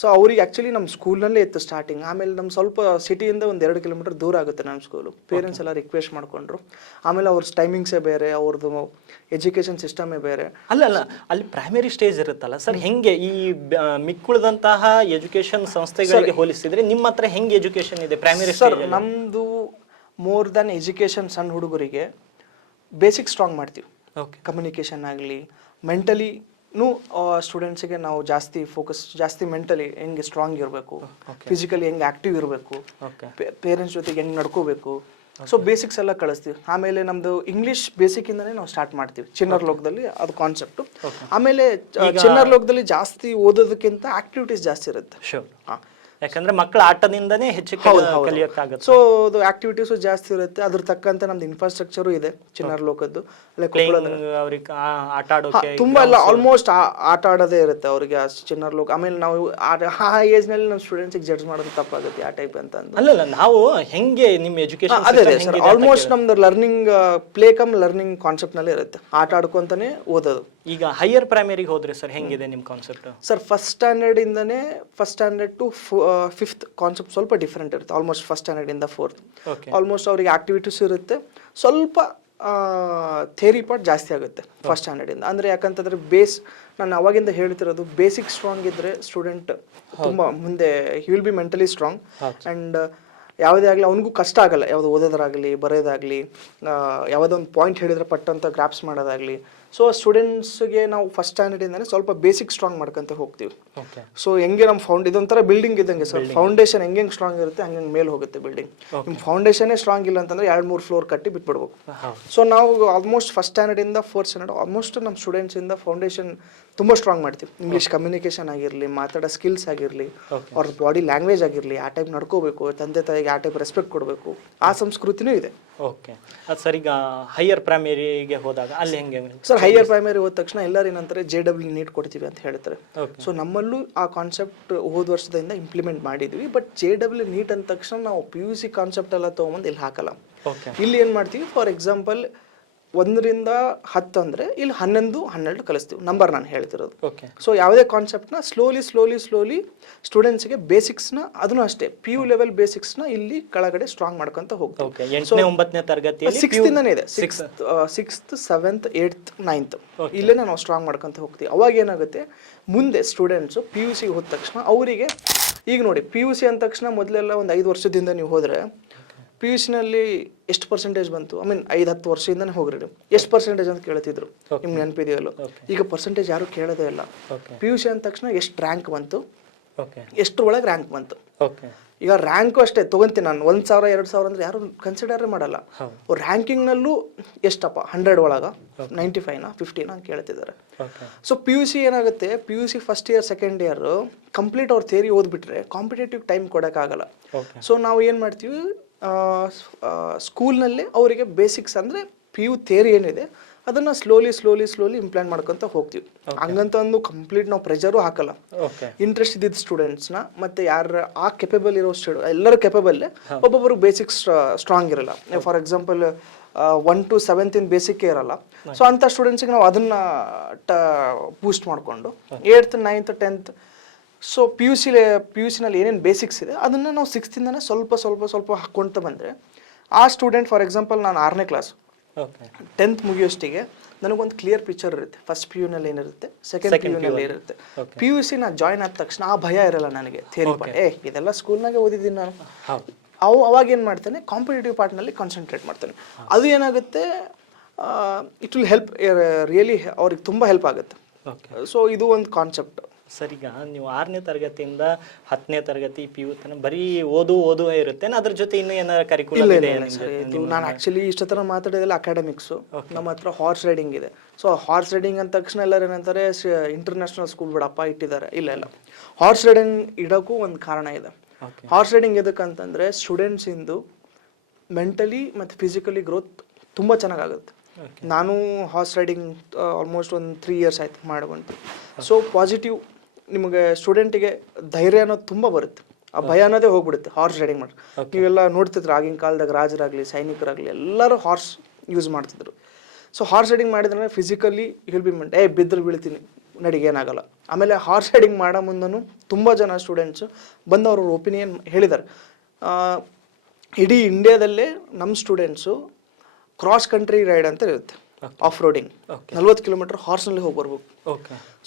ಸೊ ಅವ್ರಿಗೆ ಆ್ಯಕ್ಚುಲಿ ನಮ್ಮ ಸ್ಕೂಲ್ನಲ್ಲೇ ಇತ್ತು ಸ್ಟಾರ್ಟಿಂಗ್. ಆಮೇಲೆ ನಮ್ಮ ಸ್ವಲ್ಪ ಸಿಟಿಯಿಂದ ಒಂದು 2 ಕಿಲೋಮೀಟರ್ ದೂರ ಆಗುತ್ತೆ ನಮ್ಮ ಸ್ಕೂಲು. ಪೇರೆಂಟ್ಸ್ ಎಲ್ಲ ರಿಕ್ವೆಸ್ಟ್ ಮಾಡಿಕೊಂಡ್ರು. ಆಮೇಲೆ ಅವ್ರ ಟೈಮಿಂಗ್ಸೇ ಬೇರೆ, ಅವ್ರದ್ದು ಎಜುಕೇಷನ್ ಸಿಸ್ಟಮೇ ಬೇರೆ. ಅಲ್ಲ ಅಲ್ಲಿ ಪ್ರೈಮರಿ ಸ್ಟೇಜ್ ಇರುತ್ತಲ್ಲ ಸರ್, ಹೆಂಗೆ ಈ ಮಿಕ್ಕುಳಿದಂತಹ ಎಜುಕೇಷನ್ ಸಂಸ್ಥೆಗಳಿಗೆ ಹೋಲಿಸಿದ್ರೆ ನಿಮ್ಮ ಹತ್ರ ಹೆಂಗೆ ಎಜುಕೇಷನ್ ಇದೆ ಪ್ರೈಮರಿ ಸರ್? ನಮ್ಮದು ಮೋರ್ ದನ್ ಎಜುಕೇಷನ್. ಸಣ್ಣ ಹುಡುಗರಿಗೆ ಬೇಸಿಕ್ ಸ್ಟ್ರಾಂಗ್ ಮಾಡ್ತೀವಿ. ಕಮ್ಯುನಿಕೇಷನ್ ಆಗಲಿ, ಮೆಂಟಲಿನೂ ಸ್ಟೂಡೆಂಟ್ಸಿಗೆ ನಾವು ಜಾಸ್ತಿ ಮೆಂಟಲಿ ಹೆಂಗೆ ಸ್ಟ್ರಾಂಗ್ ಇರಬೇಕು, ಫಿಸಿಕಲಿ ಹೆಂಗೆ ಆ್ಯಕ್ಟಿವ್ ಇರಬೇಕು, ಪೇರೆಂಟ್ಸ್ ಜೊತೆಗೆ ಹೆಂಗೆ ನಡ್ಕೋಬೇಕು, ಸೊ ಬೇಸಿಕ್ಸ್ ಎಲ್ಲ ಕಳಿಸ್ತೀವಿ. ಆಮೇಲೆ ನಮ್ದು ಇಂಗ್ಲಿಷ್ ಬೇಸಿಕ್ಕಿಂದನೇ ನಾವು ಸ್ಟಾರ್ಟ್ ಮಾಡ್ತೀವಿ ಚಿನ್ನರ್ ಲೋಕದಲ್ಲಿ, ಅದು ಕಾನ್ಸೆಪ್ಟು. ಆಮೇಲೆ ಚಿನ್ನರ್ ಲೋಕದಲ್ಲಿ ಜಾಸ್ತಿ ಓದೋದಕ್ಕಿಂತ ಆಕ್ಟಿವಿಟೀಸ್ ಜಾಸ್ತಿ ಇರುತ್ತೆ. ಯಾಕಂದ್ರೆ ಮಕ್ಕಳ ಆಟದಿಂದನೇ ಹೆಚ್ಚು ಕಲಿಯಕ್ಕಾಗುತ್ತೆ. ಸೊ ಅದು ಆಕ್ಟಿವಿಟೀಸು ಜಾಸ್ತಿ ಇರುತ್ತೆ. ಅದ್ರ ತಕ್ಕಂತೆ ನಮ್ದು ಇನ್ಫ್ರಾಸ್ಟ್ರಕ್ಚರು ಇದೆ ಚಿನ್ನಾರ್ ಲೋಕದ್ದು. ಅವ್ರಿಗೆ ಆಟ ಆಡೋಕೆ ತುಂಬಾ ಎಲ್ಲ ಆಲ್ಮೋಸ್ಟ್ ಆಟ ಆಡೋದೇ ಇರುತ್ತೆ ಅವ್ರಿಗೆ ಆ ಚಿನ್ನಾರ್ ಲೋಕ. ಆಮೇಲೆ ನಾವು ಆ ಏಜ್ ನಲ್ಲಿ ನಮ್ಮ ಸ್ಟೂಡೆಂಟ್ಸ್ ಜಡ್ಜ್ ಮಾಡೋದು ತಪ್ಪಾಗುತ್ತೆ ಆ ಟೈಪ್ ಅಂತ. ಅಲ್ಲಲ್ಲ, ನಾವು ಹೆಂಗೆ ನಿಮ್ಮ ಎಜುಕೇಶನ್ ಅದೇ ಸರ್, ಆಲ್ಮೋಸ್ಟ್ ನಮ್ದು learning play come learning concept ನಲ್ಲಿ ಇರುತ್ತೆ. ಆಟ ಆಡ್ಕೊಂತಾನೆ ಓದೋದು. ಈಗ ಹೈಯರ್ ಪ್ರೈಮರಿಗೆ ಹೋದ್ರೆ ಸರ್ ಹೆಂಗಿದೆ ನಿಮ್ concept? Sir first standard to fifth concept ಸ್ವಲ್ಪ ಡಿಫ್ರೆಂಟ್ ಇರುತ್ತೆ. ಆಲ್ಮೋಸ್ಟ್ ಫಸ್ಟ್ ಸ್ಟ್ಯಾಂಡರ್ಡ್ ಇಂದ ಫೋರ್ತ್ ಆಲ್ಮೋಸ್ಟ್ ಅವರಿಗೆ ಆಕ್ಟಿವಿಟೀಸ್ ಇರುತ್ತೆ. ಸ್ವಲ್ಪ ಥಿಯರಿ ಪಾರ್ಟ್ ಜಾಸ್ತಿ ಆಗುತ್ತೆ ಫಸ್ಟ್ ಸ್ಟ್ಯಾಂಡರ್ಡ್ ಇಂದ. ಅಂದ್ರೆ ಯಾಕಂತಂದ್ರೆ ನಾನು ಅವಾಗಿಂದ ಹೇಳ್ತಿರೋದು, ಬೇಸಿಕ್ ಸ್ಟ್ರಾಂಗ್ ಇದ್ರೆ ಸ್ಟೂಡೆಂಟ್ ತುಂಬಾ ಮುಂದೆ he will be mentally strong. And ಯಾವುದೇ ಆಗಲಿ ಅವನಿಗೂ ಕಷ್ಟ ಆಗಲ್ಲ, ಯಾವುದು ಓದೋದಾಗಲಿ ಬರೆಯೋದಾಗಲಿ, ಯಾವುದೋ ಒಂದು ಪಾಯಿಂಟ್ ಹೇಳಿದ್ರೆ ಪಟ್ಟಂತ ಗ್ರಾಪ್ಸ್ ಮಾಡೋದಾಗಲಿ. ಸೊ ಸ್ಟೂಡೆಂಟ್ಸ್ಗೆ ನಾವು ಫಸ್ಟ್ ಸ್ಟ್ಯಾಂಡರ್ಡಿಂದಾನೆ ಸ್ವಲ್ಪ ಬೇಸಿಕ್ ಸ್ಟ್ರಾಂಗ್ ಮಾಡ್ಕೊಂತ ಹೋಗ್ತೀವಿ. ಸೊ ಹೆಂಗೆ ನಮ್ಮ ಇದೊಂಥರ ಬಿಲ್ಡಿಂಗ್ ಇದ್ದಂಗೆ ಸರ್. ಫೌಂಡೇಶನ್ ಹೆಂಗೆ ಸ್ಟ್ರಾಂಗ್ ಇರುತ್ತೆ ಹಂಗೆ ಮೇಲೆ ಹೋಗುತ್ತೆ ಬಿಲ್ಡಿಂಗ್. ನಿಮ್ಮ ಫೌಂಡೇಶನೇ ಸ್ಟ್ರಾಂಗ್ ಇಲ್ಲ ಅಂತಂದ್ರೆ 2-3 ಫ್ಲೋರ್ ಕಟ್ಟಿ ಬಿಟ್ಬಿಡ್ಬೇಕು. ಸೊ ನಾವು ಆಲ್ಮೋಸ್ಟ್ ಫಸ್ಟ್ ಸ್ಟ್ಯಾಂಡರ್ಡಿಂದ ಫೋರ್ತ್ ಸ್ಟ್ಯಾಂಡರ್ಡ್ ಆಲ್ಮೋಸ್ಟ್ ನಮ್ಮ ಸ್ಟೂಡೆಂಟ್ಸಿಂದ ಫೌಂಡೇಶನ್ ತುಂಬ ಸ್ಟ್ರಾಂಗ್ ಮಾಡ್ತೀವಿ. ಇಂಗ್ಲೀಷ್ ಕಮ್ಯುನಿಕೇಷನ್ ಆಗಿರಲಿ, ಮಾತಾಡೋ ಸ್ಕಿಲ್ಸ್ ಆಗಿರಲಿ, ಅವ್ರ ಬಾಡಿ ಲ್ಯಾಂಗ್ವೇಜ್ ಆಗಿರಲಿ, ಆ ಟೈಪ್ ನಡ್ಕೋಬೇಕು, ತಂದೆ ತಾಯಿಗೆ ಆ ಟೈಪ್ ರೆಸ್ಪೆಕ್ಟ್ ಕೊಡಬೇಕು, ಆ ಸಂಸ್ಕೃತಿನೂ ಇದೆ. ಓಕೆ ಸರ್, ಈಗ ಹೈಯರ್ ಪ್ರೈಮರಿಗೆ ಹೋದಾಗ ಅಲ್ಲಿ ಹೆಂಗೆ ಸರ್? ಹೈಯರ್ ಪ್ರೈಮರಿ ಹೋದ ತಕ್ಷಣ ಎಲ್ಲರೂ ಏನಂತಾರೆ JEE ನೀಟ್ ಕೊಡ್ತೀವಿ ಅಂತ ಹೇಳ್ತಾರೆ. ಸೊ ನಮ್ಮಲ್ಲೂ ಆ ಕಾನ್ಸೆಪ್ಟ್ ಹೋದ ವರ್ಷದಿಂದ ಇಂಪ್ಲಿಮೆಂಟ್ ಮಾಡಿದ್ವಿ. ಬಟ್ JEE ನೀಟ್ ಅಂದ ತಕ್ಷಣ ನಾವು PUC ಕಾನ್ಸೆಪ್ಟ್ ಎಲ್ಲ ತೊಗೊಂಬಂದು ಇಲ್ಲಿ ಹಾಕಲ್ಲ. ಇಲ್ಲಿ ಏನು ಮಾಡ್ತೀವಿ, ಫಾರ್ ಎಕ್ಸಾಂಪಲ್ 1ರಿಂದ 10 ಅಂದರೆ ಇಲ್ಲಿ 11, 12 ಕಲಿಸ್ತೀವಿ. ನಂಬರ್ ನಾನು ಹೇಳ್ತಿರೋದು. ಸೊ ಯಾವುದೇ ಕಾನ್ಸೆಪ್ಟ್ನ ಸ್ಲೋಲಿ ಸ್ಟೂಡೆಂಟ್ಸ್ಗೆ ಬೇಸಿಕ್ಸ್ನ, ಅದನ್ನು ಅಷ್ಟೇ PU ಲೆವೆಲ್ ಬೇಸಿಕ್ಸ್ನ ಇಲ್ಲಿ ಕೆಳಗಡೆ ಸ್ಟ್ರಾಂಗ್ ಮಾಡ್ಕೊಂತ ಹೋಗ್ತೀವಿ. 8ನೇ ತರಗತಿಯಲ್ಲಿ 6th ಇಂದನೇ ಇದೆ. 6th 7th 8th 9th ಇಲ್ಲೇ ನಾವು ಸ್ಟ್ರಾಂಗ್ ಮಾಡ್ಕೊಂತ ಹೋಗ್ತೀವಿ. ಅವಾಗ ಏನಾಗುತ್ತೆ, ಮುಂದೆ ಸ್ಟೂಡೆಂಟ್ಸು PUC ಹೋದ ತಕ್ಷಣ ಅವರಿಗೆ, ಈಗ ನೋಡಿ PUC ಅಂದ ತಕ್ಷಣ ಮೊದಲೆಲ್ಲ ಒಂದು 5 ವರ್ಷದಿಂದ ನೀವು ಹೋದರೆ PUC ನಲ್ಲಿ ಎಷ್ಟು ಪರ್ಸೆಂಟೇಜ್ ಬಂತು, 5-10 ವರ್ಷದಿಂದನೇ ಹೋಗ್ರಿ ನೀವು ಎಷ್ಟು ಪರ್ಸೆಂಟೇಜ್ ಅಂತ ಕೇಳ್ತಿದ್ರು, ನಿಮ್ಗೆ ನೆನಪಿದೆಯಲ್ಲ? ಈಗ ಪರ್ಸೆಂಟೇಜ್ ಯಾರು ಕೇಳೋದೇ ಇಲ್ಲ. PUC ಅಂದ ತಕ್ಷಣ ಎಷ್ಟು ರ್ಯಾಂಕ್ ಬಂತು, ಎಷ್ಟರೊಳಗೆ ರ್ಯಾಂಕ್ ಬಂತು. ಈಗ ರ್ಯಾಂಕು ಅಷ್ಟೇ ತೊಗೊಂತೀನಿ ನಾನು, 1,000-2,000 ಅಂದ್ರೆ ಯಾರು ಕನ್ಸಿಡರೇ ಮಾಡಲ್ಲ. ರ್ಯಾಂಕಿಂಗ್ನಲ್ಲೂ ಎಷ್ಟಪ್ಪ 100 ಒಳಗ 95ನಾ 50ನಾ ಅಂತ ಕೇಳ್ತಿದ್ದಾರೆ. ಸೊ PUC ಏನಾಗುತ್ತೆ, PUC first year second year complete ಅವ್ರ ಥಿಯರಿ ಓದ್ಬಿಟ್ರೆ ಕಾಂಪಿಟೇಟಿವ್ ಟೈಮ್ ಕೊಡೋಕ್ಕಾಗಲ್ಲ. ಸೊ ನಾವು ಏನು ಮಾಡ್ತೀವಿ, ಸ್ಕೂಲ್ನಲ್ಲೇ ಅವರಿಗೆ ಬೇಸಿಕ್ಸ್ ಅಂದರೆ PU ಥಿಯರಿ ಏನಿದೆ ಅದನ್ನು ಸ್ಲೋಲಿ ಇಂಪ್ಲಾಂಟ್ ಮಾಡ್ಕೊತ ಹೋಗ್ತೀವಿ. ಹಂಗಂತ ಒಂದು ಕಂಪ್ಲೀಟ್ ನಾವು ಪ್ರೆಷರು ಹಾಕಲ್ಲ. ಇಂಟ್ರೆಸ್ಟ್ ಇದ್ದಿದ್ದ ಸ್ಟೂಡೆಂಟ್ಸ್ನ ಮತ್ತು ಯಾರು ಆ ಕೆಪಬಲ್ ಇರೋ ಎಲ್ಲರೂ ಕೆಪಬಲ್ಲೇ, ಒಬ್ಬೊಬ್ಬರು ಬೇಸಿಕ್ಸ್ ಸ್ಟ್ರಾಂಗ್ ಇರಲ್ಲ. ಫಾರ್ ಎಕ್ಸಾಂಪಲ್ 1 to 7th ಇನ್ ಬೇಸಿಕ್ಕೇ ಇರಲ್ಲ. ಸೊ ಅಂಥ ಸ್ಟೂಡೆಂಟ್ಸಿಗೆ ನಾವು ಅದನ್ನು ಬೂಸ್ಟ್ ಮಾಡಿಕೊಂಡು 8th 9th 10th ಸೊ PUC-ನಲ್ಲಿ ಏನೇನು ಬೇಸಿಕ್ಸ್ ಇದೆ ಅದನ್ನು ನಾವು 6th ಇಂದನೇ ಸ್ವಲ್ಪ ಹಾಕ್ಕೊಳ್ತಾ ಬಂದರೆ ಆ ಸ್ಟೂಡೆಂಟ್, ಫಾರ್ ಎಕ್ಸಾಂಪಲ್ ನಾನು 6ನೇ ಕ್ಲಾಸ್ 10th ಮುಗಿಯೋಷ್ಟಿಗೆ ನನಗೊಂದು ಕ್ಲಿಯರ್ ಪಿಕ್ಚರ್ ಇರುತ್ತೆ. ಫಸ್ಟ್ PU-ನಲ್ಲಿ ಏನಿರುತ್ತೆ, ಸೆಕೆಂಡ್ PU-ನಲ್ಲಿ ಇರುತ್ತೆ. PUC ನಾ ಜಾಯ್ನ್ ಆದ ತಕ್ಷಣ ಆ ಭಯ ಇರಲ್ಲ ನನಗೆ. ಥಿಯರಿ ಪಾರ್ಟ್ ಇದೆಲ್ಲ ಸ್ಕೂಲ್ನಾಗೆ ಓದಿದ್ದೀನಿ ನಾನು. ಅವಾಗ ಏನು ಮಾಡ್ತಾನೆ, ಕಾಂಪಿಟೇಟಿವ್ ಪಾರ್ಟ್ನಲ್ಲಿ ಕಾನ್ಸಂಟ್ರೇಟ್ ಮಾಡ್ತಾನೆ. ಅದು ಏನಾಗುತ್ತೆ, ಇಟ್ ವಿಲ್ ಹೆಲ್ಪ್ ರಿಯಲಿ, ಅವ್ರಿಗೆ ತುಂಬ ಹೆಲ್ಪ್ ಆಗುತ್ತೆ. ಸೊ ಇದು ಒಂದು ಕಾನ್ಸೆಪ್ಟ್. ಸರ್, ಈಗ ನೀವು 6ನೇ ತರಗತಿಯಿಂದ 10ನೇ ತರಗತಿ PU ತನಕ ಬರೀ ಓದು ಇರುತ್ತೆ, ಅದ್ರ ಜೊತೆ ಇನ್ನೂ ಏನಾದ್ರು ಕರಿಕ್ಯುಲಮ್ ಇದೆ? ನಾನು ಆಕ್ಚುಲಿ ಇಷ್ಟೊತ್ತರ ಮಾತಾಡೋದೆಲ್ಲ ಅಕಾಡೆಮಿಕ್ಸು. ನಮ್ಮ ಹತ್ರ ಹಾರ್ಸ್ ರೈಡಿಂಗ್ ಇದೆ. ಸೊ ಹಾರ್ಸ್ ರೈಡಿಂಗ್ ಅಂದ ತಕ್ಷಣ ಎಲ್ಲರೂ ಏನಂತಾರೆ, ಇಂಟರ್ನ್ಯಾಷನಲ್ ಸ್ಕೂಲ್ ಬಿಡಪ್ಪ ಇಟ್ಟಿದ್ದಾರೆ. ಇಲ್ಲ, ಹಾರ್ಸ್ ರೈಡಿಂಗ್ ಇಡೋಕ್ಕೂ ಒಂದು ಕಾರಣ ಇದೆ. ಹಾರ್ಸ್ ರೈಡಿಂಗ್ ಎದಕ್ಕಂತಂದರೆ ಸ್ಟೂಡೆಂಟ್ಸಿಂದು ಮೆಂಟಲಿ ಮತ್ತು ಫಿಸಿಕಲಿ ಗ್ರೋತ್ ತುಂಬ ಚೆನ್ನಾಗಾಗುತ್ತೆ. ನಾನು ಹಾರ್ಸ್ ರೈಡಿಂಗ್ ಆಲ್ಮೋಸ್ಟ್ ಒಂದು 3 years ಆಯ್ತು ಮಾಡ್ಕೊಂತು. ಸೊ ಪಾಸಿಟಿವ್, ನಿಮಗೆ ಸ್ಟೂಡೆಂಟಿಗೆ ಧೈರ್ಯ ಅನ್ನೋದು ತುಂಬ ಬರುತ್ತೆ, ಆ ಭಯ ಅನ್ನೋದೇ ಹೋಗ್ಬಿಡುತ್ತೆ ಹಾರ್ಸ್ ರೈಡಿಂಗ್ ಮಾಡಿ. ನೀವೆಲ್ಲ ನೋಡ್ತಿದ್ರು ಆಗಿನ ಕಾಲದಾಗ ರಾಜರಾಗಲಿ ಸೈನಿಕರಾಗಲಿ ಎಲ್ಲರೂ ಹಾರ್ಸ್ ಯೂಸ್ ಮಾಡ್ತಿದ್ರು. ಸೊ ಹಾರ್ಸ್ ರೈಡಿಂಗ್ ಮಾಡಿದ್ರೆ ಫಿಸಿಕಲಿ ವಿಲ್ ಬಿ ಬಿದ್ದರೆ ಬೀಳ್ತೀನಿ ನಡಿಗೆ ಏನಾಗಲ್ಲ. ಆಮೇಲೆ ಹಾರ್ಸ್ ರೈಡಿಂಗ್ ಮಾಡೋ ಮುಂದೂ ತುಂಬ ಜನ ಸ್ಟೂಡೆಂಟ್ಸು ಬಂದು ಅವ್ರ ಒಪಿನಿಯನ್ ಹೇಳಿದ್ದಾರೆ. ಇಡೀ ಇಂಡಿಯಾದಲ್ಲೇ ನಮ್ಮ ಸ್ಟೂಡೆಂಟ್ಸು ಕ್ರಾಸ್ ಕಂಟ್ರಿ ರೈಡ್ ಅಂತ ಇರುತ್ತೆ, ಆಫ್ ರೋಡಿಂಗ್ 40 ಕಿಲೋಮೀಟರ್ ಹಾರ್ಸ್ನಲ್ಲಿ ಹೋಗಿ ಬರ್ಬೇಕು.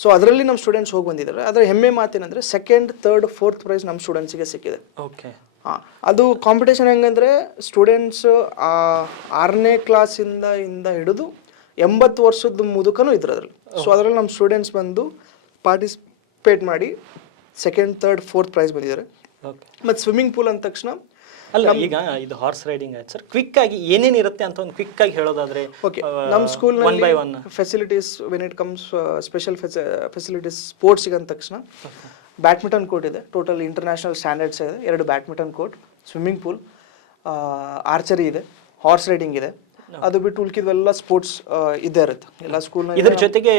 ಸೊ ಅದರಲ್ಲಿ ನಮ್ಮ ಸ್ಟೂಡೆಂಟ್ಸ್ ಹೋಗಿ ಬಂದಿದ್ದಾರೆ. ಅದರ ಹೆಮ್ಮೆ ಮಾತೇನಂದರೆ 2nd, 3rd, 4th ಪ್ರೈಸ್ ನಮ್ಮ ಸ್ಟೂಡೆಂಟ್ಸಿಗೆ ಸಿಕ್ಕಿದೆ. ಅದು ಕಾಂಪಿಟೇಷನ್ ಹೆಂಗಂದರೆ ಸ್ಟೂಡೆಂಟ್ಸ್ 6ನೇ ಕ್ಲಾಸಿಂದ ಹಿಡಿದು 80 ವರ್ಷದ ಮುದುಕನೂ ಇದ್ರು ಅದರಲ್ಲಿ. ಸೊ ಅದರಲ್ಲಿ ನಮ್ಮ ಸ್ಟೂಡೆಂಟ್ಸ್ ಬಂದು ಪಾರ್ಟಿಸಿಪೇಟ್ ಮಾಡಿ 2nd, 3rd, 4th ಪ್ರೈಸ್ ಬಂದಿದ್ದಾರೆ. ಮತ್ತು ಸ್ವಿಮ್ಮಿಂಗ್ ಪೂಲ್ ಅಂದ ತಕ್ಷಣ ಅಲ್ಲ ಈಗ ಇದು ಹಾರ್ಸ್ ರೈಡಿಂಗ್ ಆಯ್ತು ಸರ್, ಕ್ವಿಕ್ ಆಗಿ ಏನೇನ್ ಇರುತ್ತೆ ಅಂತ ಒಂದು ಕ್ವಿಕ್ ಆಗಿ ಹೇಳೋದಾದ್ರೆ ಓಕೆ, ನಮ್ಮ school one by one facilities when it comes special facilities ಸ್ಪೋರ್ಟ್ಸಿಗೆ ಅಂದ ತಕ್ಷಣ ಬ್ಯಾಡ್ಮಿಂಟನ್ ಕೋರ್ಟ್ ಇದೆ, ಟೋಟಲ್ ಇಂಟರ್ನ್ಯಾಷನಲ್ ಸ್ಟ್ಯಾಂಡರ್ಡ್ಸ್ ಇದೆ, 2 badminton court, swimming pool, archery ಇದೆ, ಹಾರ್ಸ್ ರೈಡಿಂಗ್ ಇದೆ. ಅದು ಬಿಟ್ಟು ಉಳ್ಕಿದ್ವೆಲ್ಲ ಸ್ಪೋರ್ಟ್ಸ್ ಇದೇ ಇರುತ್ತೆ ಎಲ್ಲ ಸ್ಕೂಲ್ನ. ಇದ್ರ ಜೊತೆಗೆ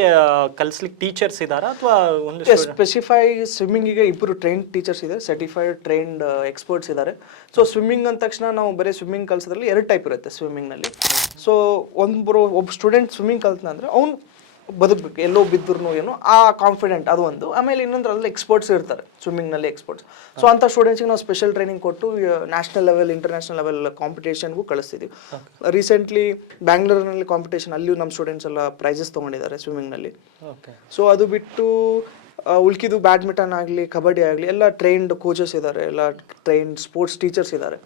ಕಲಿಸ್ಲಿಕ್ಕೆ ಟೀಚರ್ಸ್ ಇದಾರಾ ಅಥವಾ ಒಂದು ಸ್ಪೆಸಿಫೈ ಸ್ವಿಮ್ಮಿಂಗಿಗೆ ಇಬ್ಬರು ಟ್ರೈನ್ಡ್ ಟೀಚರ್ಸ್ ಇದೆ, ಸರ್ಟಿಫೈಡ್ ಟ್ರೈನ್ಡ್ ಎಕ್ಸ್ಪರ್ಟ್ಸ್ ಇದ್ದಾರೆ. ಸೊ ಸ್ವಿಮ್ಮಿಂಗ್ ಅಂದ ತಕ್ಷಣ ನಾವು ಬರೀ ಸ್ವಿಮ್ಮಿಂಗ್ ಕಲಿಸೋದ್ರಲ್ಲಿ 2 ಟೈಪ್ ಇರುತ್ತೆ ಸ್ವಿಮ್ಮಿಂಗ್ನಲ್ಲಿ. ಸೊ ಒಬ್ಬ ಸ್ಟೂಡೆಂಟ್ ಸ್ವಿಮ್ಮಿಂಗ್ ಕಲ್ತನ ಅಂದರೆ ಅವ್ನು ಬದುಕಬೇಕು, ಎಲ್ಲೋ ಬಿದ್ದರೂ ಏನೋ ಆ ಕಾನ್ಫಿಡೆಂಟ್ ಅದು ಒಂದು. ಆಮೇಲೆ ಇನ್ನೊಂದರಲ್ಲಿ ಎಕ್ಸ್ಪರ್ಟ್ಸ್ ಇರ್ತಾರೆ ಸ್ವಿಮ್ಮಿಂಗ್ನಲ್ಲಿ ಎಕ್ಸ್ಪರ್ಟ್ಸ್. ಸೊ ಅಂಥ ಸ್ಟೂಡೆಂಟ್ಸ್ಗೆ ನಾವು ಸ್ಪೆಷಲ್ ಟ್ರೈನಿಂಗ್ ಕೊಟ್ಟು ನ್ಯಾಷನಲ್ ಲೆವೆಲ್ ಇಂಟರ್ನ್ಯಾಷನಲ್ ಲೆವೆಲ್ ಕಾಂಪಿಟೇಷನ್ಗೂ ಕಳಿಸ್ತಿದ್ದೀವಿ. ರೀಸೆಂಟ್ಲಿ ಬ್ಯಾಂಗ್ಳೂರಿನಲ್ಲಿ ಕಾಂಪಿಟೇಷನ್, ಅಲ್ಲಿಯೂ ನಮ್ಮ ಸ್ಟೂಡೆಂಟ್ಸ್ ಎಲ್ಲ ಪ್ರೈಸಸ್ ತೊಗೊಂಡಿದ್ದಾರೆ ಸ್ವಿಮ್ಮಿಂಗ್ನಲ್ಲಿ. ಸೊ ಅದು ಬಿಟ್ಟು ಉಳ್ಕಿದ್ದು ಬ್ಯಾಡ್ಮಿಂಟನ್ ಆಗಲಿ ಕಬಡ್ಡಿ ಆಗಲಿ ಎಲ್ಲ ಟ್ರೈನ್ಡ್ ಕೋಚಸ್ ಇದ್ದಾರೆ, ಎಲ್ಲ ಟ್ರೈನ್ಡ್ ಸ್ಪೋರ್ಟ್ಸ್ ಟೀಚರ್ಸ್ ಇದ್ದಾರೆ.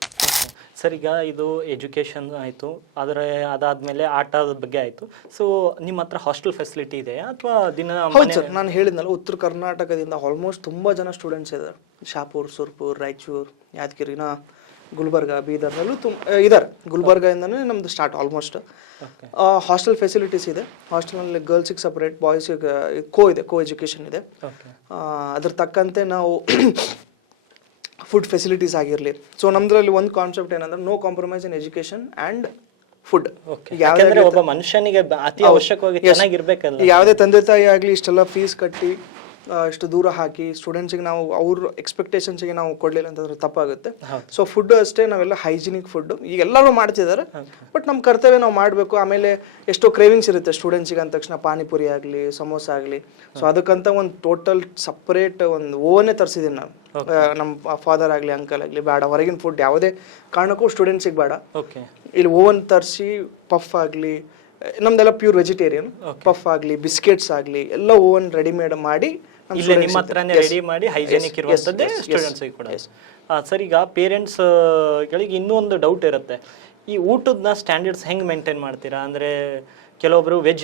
ಸರ್ ಈಗ ಇದು ಎಜುಕೇಷನ್ ಆಯಿತು, ಅದಾದಮೇಲೆ ಆಟದ ಬಗ್ಗೆ ಆಯಿತು. ಸೊ ನಿಮ್ಮ ಹತ್ರ ಹಾಸ್ಟೆಲ್ ಫೆಸಿಲಿಟಿ ಇದೆ ಅಥವಾ ದಿನ? ಹೌದು ಸರ್, ನಾನು ಹೇಳಿದ್ನಲ್ಲ ಉತ್ತರ ಕರ್ನಾಟಕದಿಂದ ಆಲ್ಮೋಸ್ಟ್ ತುಂಬ ಜನ ಸ್ಟೂಡೆಂಟ್ಸ್ ಇದ್ದಾರೆ. ಶಾಪುರ್, ಸುರ್ಪುರ್, ರಾಯಚೂರು, ಯಾದಗಿರಿನ, ಗುಲ್ಬರ್ಗ, ಬೀದರ್ನಲ್ಲೂ ಇದ್ದಾರೆ. ಗುಲ್ಬರ್ಗದಿಂದನೇ ನಮ್ಮದು ಸ್ಟಾರ್ಟ್ ಆಲ್ಮೋಸ್ಟ್. ಹಾಸ್ಟೆಲ್ ಫೆಸಿಲಿಟೀಸ್ ಇದೆ. ಹಾಸ್ಟೆಲ್ನಲ್ಲಿ ಗರ್ಲ್ಸಿಗೆ ಸಪ್ರೇಟ್, ಬಾಯ್ಸಿಗೆ ಕೋ ಎಜುಕೇಷನ್ ಇದೆ. ಅದ್ರ ತಕ್ಕಂತೆ ನಾವು ಫುಡ್ ಫೆಸಿಲಿಟೀಸ್ ಆಗಿರಲಿ. ಸೊ ನಮ್ದ್ರಲ್ಲಿ ಒಂದು ಕಾನ್ಸೆಪ್ಟ್ ಏನಂದ್ರೆ no compromise in education and food. ಒಬ್ಬ ಮನುಷ್ಯನಿಗೆ ಅತಿ ಅವಶ್ಯಕವಾಗಿ ಚೆನ್ನಾಗಿರ್ಬೇಕಲ್ಲ. ಯಾವುದೇ ತಂದೆ ತಾಯಿ ಆಗಲಿ ಇಷ್ಟೆಲ್ಲ ಫೀಸ್ ಕಟ್ಟಿ ಇಷ್ಟು ದೂರ ಹಾಕಿ ಸ್ಟೂಡೆಂಟ್ಸಿಗೆ ನಾವು ಅವ್ರ ಎಕ್ಸ್ಪೆಕ್ಟೇಷನ್ಸ್ಗೆ ನಾವು ಕೊಡಲಿಲ್ಲ ಅಂತಂದ್ರೆ ತಪ್ಪಾಗುತ್ತೆ. ಸೊ ಫುಡ್ ಅಷ್ಟೇ, ನಾವೆಲ್ಲ ಹೈಜಿನಿಕ್ ಫುಡ್ ಈಗ ಎಲ್ಲರೂ ಮಾಡ್ತಿದ್ದಾರೆ, ಬಟ್ ನಮ್ಮ ಕರ್ತವ್ಯ ನಾವು ಮಾಡಬೇಕು. ಆಮೇಲೆ ಎಷ್ಟೋ ಕ್ರೇವಿಂಗ್ಸ್ ಇರುತ್ತೆ ಸ್ಟೂಡೆಂಟ್ಸಿಗೆ ಅಂದ ತಕ್ಷಣ, ಪಾನಿಪುರಿ ಆಗಲಿ, ಸಮೋಸ ಆಗಲಿ. ಸೊ ಅದಕ್ಕಂತ ಒಂದು ಟೋಟಲ್ ಸಪ್ರೇಟ್ ಒಂದು ಓವನ್ನೇ ತರಿಸಿದ್ದೀನಿ ನಾನು. ನಮ್ಮ ಫಾದರ್ ಆಗಲಿ ಅಂಕಲ್ ಆಗಲಿ ಬೇಡ, ಹೊರಗಿನ ಫುಡ್ ಯಾವುದೇ ಕಾರಣಕ್ಕೂ ಸ್ಟೂಡೆಂಟ್ಸಿಗೆ ಬೇಡ. ಇಲ್ಲಿ ಓವನ್ ತರಿಸಿ ಪಫ್ ಆಗಲಿ, ನಮ್ದೆಲ್ಲ ಪ್ಯೂರ್ ವೆಜಿಟೇರಿಯನ್, ಪಫ್ ಆಗಲಿ ಬಿಸ್ಕೆಟ್ಸ್ ಆಗಲಿ ಎಲ್ಲ ಓವನ್ ರೆಡಿಮೇಡ್ ಮಾಡಿ ನಿಮ್ಮ ಹತ್ರನೇ ರೆಡಿ ಮಾಡಿ ಹೈಜೆನಿಕ್ ಇರುವಂಥದ್ದೇ ಸ್ಟೂಡೆಂಟ್ಸಿಗೆ ಕೂಡ. ಸರ್ ಈಗ ಪೇರೆಂಟ್ಸ್ ಗಳಿಗೆ ಇನ್ನೂ ಒಂದು ಡೌಟ್ ಇರುತ್ತೆ, ಈ ಊಟದ ಸ್ಟ್ಯಾಂಡರ್ಡ್ಸ್ ಹೆಂಗೆ ಮೇಂಟೈನ್ ಮಾಡ್ತೀರಾ? ಅಂದರೆ ಕೆಲವೊಬ್ರು ವೆಜ್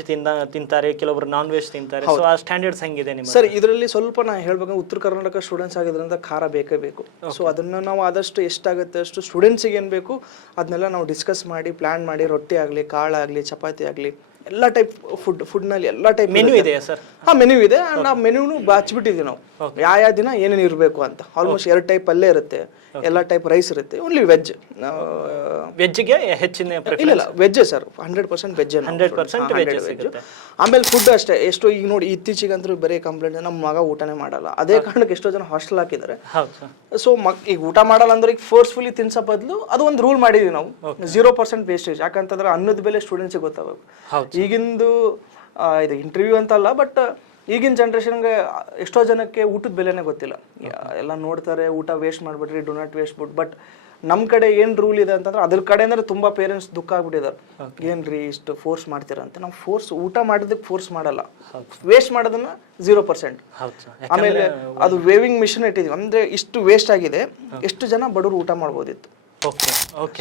ತಿಂತಾರೆ, ಕೆಲವೊಬ್ರು ನಾನ್ ವೆಜ್ ತಿಂತಾರೆ. ಸೊ ಆ ಸ್ಟ್ಯಾಂಡರ್ಡ್ಸ್ ಹೆಂಗಿದೆ ನಿಮ್ಮ? ಸರ್ ಇದರಲ್ಲಿ ಸ್ವಲ್ಪ ನಾ ಹೇಳ್ಬೇಕಂದ್ರೆ ಉತ್ತರ ಕರ್ನಾಟಕ ಸ್ಟೂಡೆಂಟ್ಸ್ ಆಗಿದ್ರಿಂದ ಖಾರ ಬೇಕೇ ಬೇಕು. ಸೊ ಅದನ್ನು ನಾವು ಆದಷ್ಟು ಎಷ್ಟಾಗುತ್ತೆ ಅಷ್ಟು ಸ್ಟೂಡೆಂಟ್ಸಿಗೆ ಏನು ಬೇಕು ಅದನ್ನೆಲ್ಲ ನಾವು ಡಿಸ್ಕಸ್ ಮಾಡಿ ಪ್ಲ್ಯಾನ್ ಮಾಡಿ, ರೊಟ್ಟಿ ಆಗಲಿ, ಕಾಳಾಗಲಿ, ಚಪಾತಿ ಆಗಲಿ, ಎಲ್ಲ ಟೈಪ್ ಫುಡ್ನಲ್ಲಿ ಎಲ್ಲ ಟೈಪ್ ಮೆನು ಇದೆಯಾ ಸರ್? ಹಾಂ, ಮೆನು ಇದೆ. ನಾವು ಮೆನುನು ಹಚ್ಬಿಟ್ಟಿದ್ದೀವಿ ನಾವು, ಯಾವ ದಿನ ಏನೇನು ಇರಬೇಕು ಅಂತ. ಆಲ್ಮೋಸ್ಟ್ 2 ಟೈಪ್ ಪಲ್ಯ ಇರುತ್ತೆ, ಎಲ್ಲ ಟೈಪ್ ರೈಸ್ ಇರುತ್ತೆ. Only veg. ವೆಜ್ಗೆ ಹೆಚ್ಚಿನ ಇಲ್ಲ ವೆಜ್ಜೇ ಸರ್, 100% ವೆಜ್ಜೇ, 100% ವೆಜ್. ಆಮೇಲೆ ಫುಡ್ ಅಷ್ಟೇ. ಎಷ್ಟೋ ಈಗ ನೋಡಿ ಇತ್ತೀಚೆಗಂತೂ ಬರೀ ಕಂಪ್ಲೇಂಟ್, ನಮ್ಮ ಮಗ ಊಟನೇ ಮಾಡಲ್ಲ. ಅದೇ ಕಾರಣಕ್ಕೆ ಎಷ್ಟೋ ಜನ ಹಾಸ್ಟೆಲ್ ಹಾಕಿದ್ದಾರೆ. ಸೊ ಈಗ ಊಟ ಮಾಡಲ್ಲ ಅಂದ್ರೆ ಈಗ ಫೋರ್ಸ್ಫುಲಿ ತಿನ್ಸೋ ಬದಲು ಅದು ಒಂದು ರೂಲ್ ಮಾಡಿದೀವಿ ನಾವು, 0% ವೇಸ್ಟೇಜ್. ಯಾಕಂತಂದ್ರೆ ಅನ್ನದ ಬೆಲೆ ಸ್ಟೂಡೆಂಟ್ಸಿಗೆ ಗೊತ್ತಾಗಬೇಕು. ಈಗಿಂದು ಇದು ಇಂಟರ್ವ್ಯೂ ಅಂತಲ್ಲ, ಬಟ್ ಈಗಿನ ಜನ್ರೇಷನ್ಗೆ ಎಷ್ಟೋ ಜನಕ್ಕೆ ಊಟದ ಬೆಲೆನೇ ಗೊತ್ತಿಲ್ಲ. ಎಲ್ಲ ನೋಡ್ತಾರೆ ಊಟ ವೇಸ್ಟ್ ಮಾಡಿಬಿಟ್ರಿ, do not waste food. But ನಮ್ಮ ಕಡೆ ಏನು ರೂಲ್ ಇದೆ ಅಂತಂದ್ರೆ ಅದ್ರ ಕಡೆ ಅಂದರೆ ತುಂಬ ಪೇರೆಂಟ್ಸ್ ದುಃಖ ಆಗ್ಬಿಟ್ಟಿದ್ದಾರೆ. ಏನ್ರಿ ಇಷ್ಟು ಫೋರ್ಸ್ ಮಾಡ್ತೀರಾ ಅಂತ. ನಾವು ಫೋರ್ಸ್ ಊಟ ಮಾಡೋದಕ್ಕೆ ಫೋರ್ಸ್ ಮಾಡಲ್ಲ, ವೇಸ್ಟ್ ಮಾಡೋದನ್ನ 0%. ಆಮೇಲೆ ಅದು ವೇವಿಂಗ್ ಮಿಷನ್ ಇಟ್ಟಿದ್ದೀವಿ, ಅಂದರೆ ಇಷ್ಟು ವೇಸ್ಟ್ ಆಗಿದೆ, ಎಷ್ಟು ಜನ ಬಡವರು ಊಟ ಮಾಡ್ಬೋದಿತ್ತು.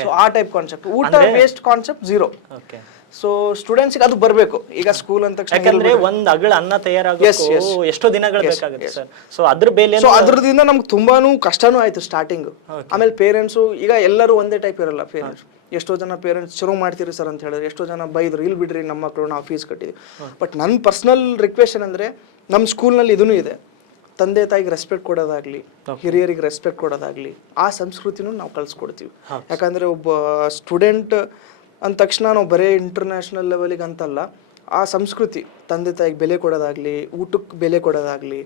ಸೊ ಆ ಟೈಪ್ ಕಾನ್ಸೆಪ್ಟ್, ಊಟ ವೇಸ್ಟ್ ಕಾನ್ಸೆಪ್ಟ್ 0. ಸೊ ಸ್ಟೂಡೆಂಟ್ಸ್ಗೆ ಅದು ಬರಬೇಕು. ಈಗ ಸ್ಕೂಲ್ ಅಂತ ಯಾಕಂದ್ರೆ ಒಂದ್ ಅಗಳ ಅನ್ನ ತಯಾರಾಗಬೇಕು ಎಷ್ಟೋ ದಿನಗಳು ಬೇಕಾಗುತ್ತೆ ಸರ್. ಸೊ ಅದ್ರ ಬೆಲೆ, ಸೊ ಅದ್ರದಿಂದ ನಮ್ಗೆ ತುಂಬಾನು ಕಷ್ಟನೂ ಆಯ್ತು ಸ್ಟಾರ್ಟಿಂಗ್. ಆಮೇಲೆ ಪೇರೆಂಟ್ಸು ಈಗ ಎಲ್ಲರೂ ಒಂದೇ ಟೈಪ್ ಇರಲ್ಲ ಪೇರೆಂಟ್ಸ್. ಎಷ್ಟೋ ಜನ ಪೇರೆಂಟ್ಸ್ ಚಲೋ ಮಾಡ್ತೀರಿ ಸರ್ ಅಂತ ಹೇಳಿದ್ರೆ, ಎಷ್ಟೋ ಜನ ಬೈದ್ರು, ಇಲ್ಲಿ ಬಿಡ್ರಿ ನಮ್ಮ ಮಕ್ಕಳು ನಾವು ಫೀಸ್ ಕಟ್ಟಿದ್ವಿ. ಬಟ್ ನನ್ನ ಪರ್ಸನಲ್ ರಿಕ್ವೆಸ್ಟ್ ಏನಂದ್ರೆ, ನಮ್ಮ ಸ್ಕೂಲ್ನಲ್ಲಿ ಇದೂ ಇದೆ, ತಂದೆ ತಾಯಿಗೆ ರೆಸ್ಪೆಕ್ಟ್ ಕೊಡೋದಾಗ್ಲಿ, ಹಿರಿಯರಿಗೆ ರೆಸ್ಪೆಕ್ಟ್ ಕೊಡೋದಾಗ್ಲಿ, ಆ ಸಂಸ್ಕೃತಿನೂ ನಾವು ಕಲಿಸ್ಕೊಡ್ತೀವಿ. ಯಾಕಂದ್ರೆ ಒಬ್ಬ ಸ್ಟೂಡೆಂಟ್ ಅಂದ ತಕ್ಷಣ ನಾವು ಬರೀ ಇಂಟರ್ನ್ಯಾಷನಲ್ ಲೆವೆಲಿಗೆ ಅಂತಲ್ಲ, ಆ ಸಂಸ್ಕೃತಿ ತಂದೆ ತಾಯಿಗೆ ಬೆಲೆ ಕೊಡೋದಾಗಲಿ, ಊಟಕ್ಕೆ ಬೆಲೆ ಕೊಡೋದಾಗಲಿ